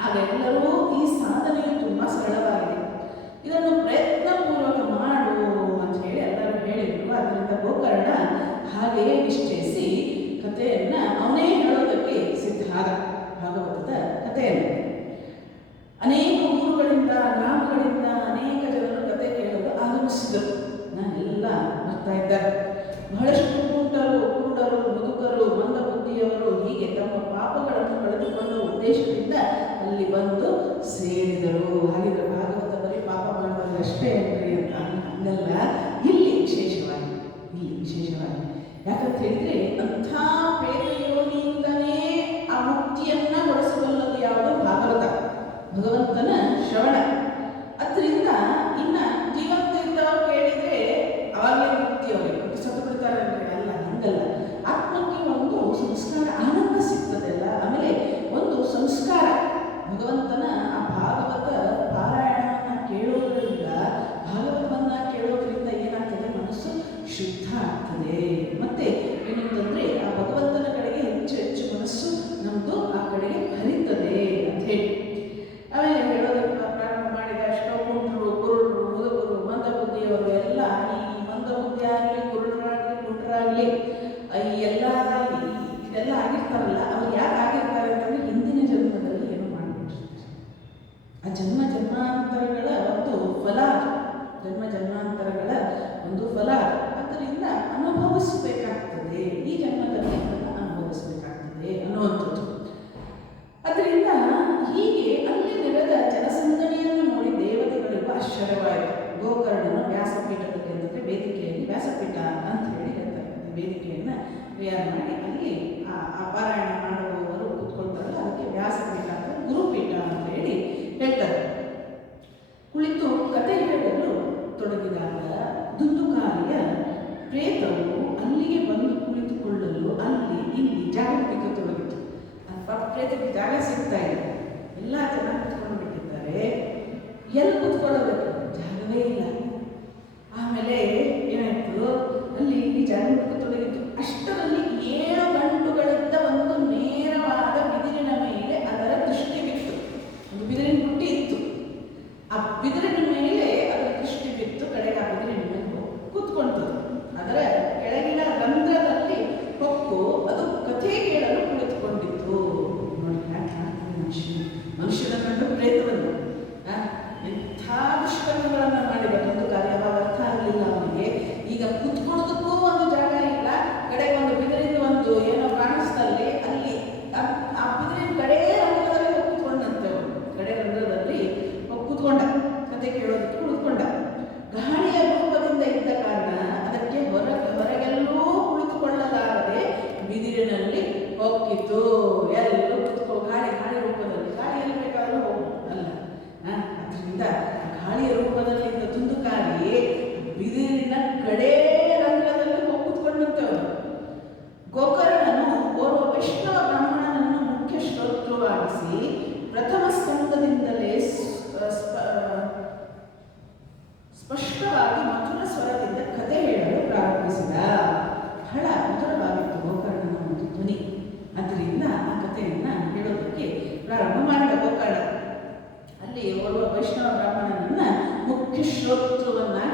ಆಗ ಎಲ್ಲರೂ ಈ ಸಾಧನೆಯು ತುಂಬ ಸರಳವಾಗಿದೆ, ಇದನ್ನು ಪ್ರಯತ್ನಪೂರ್ವಕ ಮಾಡು ಅಂತ ಹೇಳಿ ಎಲ್ಲರೂ ಹೇಳಿದ್ರು. ಅದರಿಂದ ಗೋಕರ್ಣ ಹಾಗೆಯೇ ನಿಶ್ಚಯಿಸಿ ಕಥೆಯನ್ನು ಅವನೇ ಹೇಳೋದಕ್ಕೆ ಸಿದ್ಧ ಆದ. ಭಾಗವತದ ಕಥೆಯನ್ನು ಅನೇಕ ಊರುಗಳಿಂದ, ಗ್ರಾಮಗಳಿಂದ ಅನೇಕ ಜನರು ಕಥೆ ಕೇಳಲು ಆಗಮಿಸಿದರು. ನಾನೆಲ್ಲ ಬರ್ತಾ ಇದ್ದಾರೆ. ಬಹಳಷ್ಟು ಕುಂಟರು, ಕುರುಡರು, ಮುದುಕರು, ಮಂದಬುದ್ಧಿಯವರು ಹೀಗೆ ತಮ್ಮ ಪಾಪಗಳನ್ನು ಕಳೆದುಕೊಳ್ಳುವ ಉದ್ದೇಶದಿಂದ ಅಲ್ಲಿ ಬಂದು ಸೇರಿದರು. ಹಾಗಿದ್ರೆ ಭಾಗವತ ಬರೀ ಪಾಪ ಮಾಡಿದ್ರೆ ಅಷ್ಟೇ ಏನ್ರಿ ಅಂತ ಹಂಗಲ್ಲ. ಇಲ್ಲಿ ವಿಶೇಷವಾಗಿ ಯಾಕಂತ ಹೇಳಿದ್ರೆ ಅಂಥ ಪ್ರೇತ ಯೋನಿಯಿಂದಲೇ ಆ ಮುಕ್ತಿಯನ್ನ ಗೊಳಿಸಬಲ್ಲದು ಯಾವುದು? ಭಾಗವತ, ಭಗವಂತನ ಶ್ರವಣ. ಅದರಿಂದ ಇನ್ನ ಜೀವಂತ ಇದ್ದವ್ರು ಕೇಳಿದ್ರೆ ಅವಾಗಲೇ ಮುಕ್ತಿ ಅವರಿಗೆ ಸತ್ತು ಬಿಡ್ತಾರೆ ಅಂದರೆ ಅಲ್ಲ, ಹಂಗಲ್ಲ. ಆತ್ಮಕ್ಕೆ ಒಂದು ಸಂಸ್ಕಾರ, ಆನಂದ ಸಿಗ್ತದಲ್ಲ. ಆಮೇಲೆ ಒಂದು ಸಂಸ್ಕಾರ, ಭಗವಂತನ ಆ ಭಾಗವತ ಪಾರಾಯಣವನ್ನು ಕೇಳೋದ್ರಿಂದ, ಭಾಗವತವನ್ನು ಕೇಳೋದ್ರಿಂದ ಏನಾಗ್ತದೆ? ಮನಸ್ಸು ಶುದ್ಧ ಆಗ್ತದೆ. ಮತ್ತೆ ಏನಂತಂದರೆ ಆ ಭಗವಂತನ ಕಡೆಗೆ ಹೆಚ್ಚು ಹೆಚ್ಚು ಮನಸ್ಸು ನಮ್ಮದು ಆ ಕಡೆಗೆ ಹರಿತದೆ ಅಂತ ಹೇಳಿ. ಆಮೇಲೆ ಹೇಳೋದಕ್ಕೆ ಪ್ರಾರಂಭ ಮಾಡಿದ ಎಷ್ಟೋ ಕುಂಟರು, ಕುರುಡರು, ಮುದುಕರು, ಮಂದಬುದ್ಧಿಯವರು ಎಲ್ಲ, ಈ ಮಂದಬುದ್ಧಿ ಆಗಲಿ, ಕುರುಡರಾಗಲಿ ಎಲ್ಲ ಇದೆಲ್ಲ ಆಗಿರ್ತಾರಲ್ಲ, ಅವ್ರು ಯಾಕೆ ಆಗಿರ್ತಾರೆ ಅಂತಂದರೆ ಹಿಂದಿನ ಜನ್ಮದಲ್ಲಿ ಏನು ಮಾಡಿಬಿಟ್ಟಿರ್ತಾರೆ. ಆ ಜನ್ಮಾಂತರಗಳ ಒಂದು ಫಲ, ಜನ್ಮಾಂತರಗಳ ಒಂದು ಫಲ. ಅದರಿಂದ ಅನುಭವಿಸಬೇಕಾಗ್ತದೆ, ಈ ಜನ್ಮದಲ್ಲಿ ಅದನ್ನು ಅನುಭವಿಸಬೇಕಾಗ್ತದೆ ಅನ್ನುವಂಥದ್ದು. ಅದರಿಂದ ಹೀಗೆ ಅಲ್ಲಿ ನೆರೆದ ಜನಸಂದಣಿಯನ್ನು ನೋಡಿ ದೇವತೆಗಳಿಗೂ ಆಶ್ಚರ್ಯವಾಯಿತು. ಗೋಕರ್ಣನು ವ್ಯಾಸಪೀಠದಲ್ಲಿ ಅಂದರೆ ವೇದಿಕೆಯಲ್ಲಿ, ವ್ಯಾಸಪೀಠ ಅಂತ ಹೇಳಿ ಹೇಳ್ತಾರೆ, ವೇದಿಕೆಯನ್ನು ತಯಾರು ಮಾಡಿ ಅಲ್ಲಿ ಆ ಪಾರಾಯಣ ಮಾಡುವವರು ಕೂತ್ಕೊಳ್ತಾರಲ್ಲ, ಅದಕ್ಕೆ ವ್ಯಾಸಪೀಠ ಅಂತ, ಗುರುಪೀಠ ಅಂತ ಹೇಳಿ ಹೇಳ್ತಾರೆ. ಕುಳಿತು ಕತೆ ಹೇಳಲು ತೊಡಗಿದಾಗ ದುಂದುಕಾರಿಯ ಪ್ರೇತವು ಅಲ್ಲಿಗೆ ಬಂದು ಕುಳಿತುಕೊಳ್ಳಲು ಅಲ್ಲಿ ಇಲ್ಲಿ ಜಾಗ ಹುಡುಕತೊಡಗಿತು. ಪ್ರೇತಕ್ಕೆ ಜಾಗ ಸಿಗ್ತಾ ಇಲ್ಲ, ಎಲ್ಲ ಜನ ಕುತ್ಕೊಂಡು ಬಿಟ್ಟಿದ್ದಾರೆ, ಎಲ್ಲಿ ಕುತ್ಕೊಳ್ಳಬೇಕು ಜಾಗವೇ ಇಲ್ಲ. ಆಮೇಲೆ ಏನಾಯ್ತು, ಅಲ್ಲಿ ಇಲ್ಲಿ ಜಾಗ ಹುಡುಕತೊಡಗಿತು. ಅಷ್ಟರಲ್ಲಿ 7 ಗಂಟುಗಳಿದ್ದ ಒಂದು ನೇರವಾದ ಬಿದಿರಿನ ಮೇಲೆ ಅದರ ದೃಷ್ಟಿ ಬಿತ್ತು. ಒಂದು ಬಿದಿರಿನ ಬುಟ್ಟಿ ಇತ್ತು, ಆ ಬಿದಿರಿನ ಮೇಲೆ ಅದರ ದೃಷ್ಟಿ ಬಿತ್ತು. ಕಡೆಗೆ ಆ ಬಿದಿರಿನ ಮೇಲೆ ಕೂತ್ಕೊಂತು. ಅದರ ಕೆಳಗಿನ ರಂಧ್ರದಲ್ಲಿ ಹೊಕ್ಕು ಅದು ಕಥೆ ಕೇಳಲು ಕುಳಿತುಕೊಂಡಿತ್ತು. ನೋಡಿ ಯಾಕೆ ಮನುಷ್ಯನ ಕಂಡು ಪ್ರೇತವನ್ನು ಎಂಥ ದುಷ್ಕರ್ಮಗಳನ್ನು ಮಾಡಿದ ಒಂದು ಕಾರ್ಯ ಅರ್ಥ ಆಗಲಿಲ್ಲ ಅವನಿಗೆ. ಈಗ ಕುತ್ಕೊಳ್ಳೋದಕ್ಕೂ ಒಂದು ಜಾಗ ಇಲ್ಲ, ಕಡೆಗೆ ಒಂದು ಬಿದಿರಿನ ಒಂದು ಏನೋ ಕಾಣಿಸ್ತಲ್ಲಿ ಅಲ್ಲಿ ಆ ಬಿದಿರಿನ ಕಡೆ ರಂಧ್ರದಲ್ಲಿ ಹೋಗಿ ಕೂತ್ಕೊಂಡಂತೆ. ಕಡೆ ರಂಧ್ರದಲ್ಲಿ ಹೋಗಿ ಕೂತ್ಕೊಂಡ, ಕತೆ ಕೇಳೋದಕ್ಕೆ ಕುಳಿತುಕೊಂಡ. ಗಾಳಿಯ ರೂಪದಿಂದ ಇದ್ದ ಕಾರಣ ಅದಕ್ಕೆ ಹೊರಗೆಲ್ಲೂ ಕುಳಿತುಕೊಳ್ಳಲಾರದೆ ಬಿದಿರಿನಲ್ಲಿ ಹೋಗಿತ್ತು. ಎಲ್ಲರೂ ಗಾಳಿ ರೂಪದಲ್ಲಿ, ಗಾಳಿ ಎಲ್ಲಿ ಬೇಕಾದರೂ ಹೋಗು ಅಲ್ಲ. ಅದರಿಂದ ಗಾಳಿಯ ರೂಪದಲ್ಲಿ ಇದ್ದ ತುಂದುಕಾರಿ ಬಿದಿರಿನ ಕಡೆ ರಂಧ್ರದಲ್ಲಿ ಹೋಗಿ ಕೂತ್ಕೊಂಡಂತೆ. ಗೋಕರ್ಣನು ಓರ್ವ ವೈಷ್ಣವ ಬ್ರಾಹ್ಮಣನನ್ನು ಮುಖ್ಯ ಶ್ರೋತೃವಾಗಿಸಿ ಪ್ರಥಮ ಸ್ಕಂದದಿಂದಲೇ ಸ್ಪಷ್ಟವಾಗಿ ಮಧುರ ಸ್ವರದಿಂದ ಕಥೆ ಹೇಳಲು ಪ್ರಾರಂಭಿಸಿದ. ಬಹಳ ಮಧುರವಾಗಿತ್ತು ಗೋಕರ್ಣನ ಒಂದು ಧ್ವನಿ. ಅದರಿಂದ ಆ ಕಥೆಯನ್ನ ಹೇಳೋದಕ್ಕೆ ಪ್ರಾರಂಭ ಮಾಡಿದ ಗೋಕರ್ಣ. ಅಲ್ಲಿ ಓರ್ವ ವೈಷ್ಣವ ಬ್ರಾಹ್ಮಣನನ್ನ ಮುಖ್ಯ ಶ್ರೋತೃವನ್ನಾಗಿ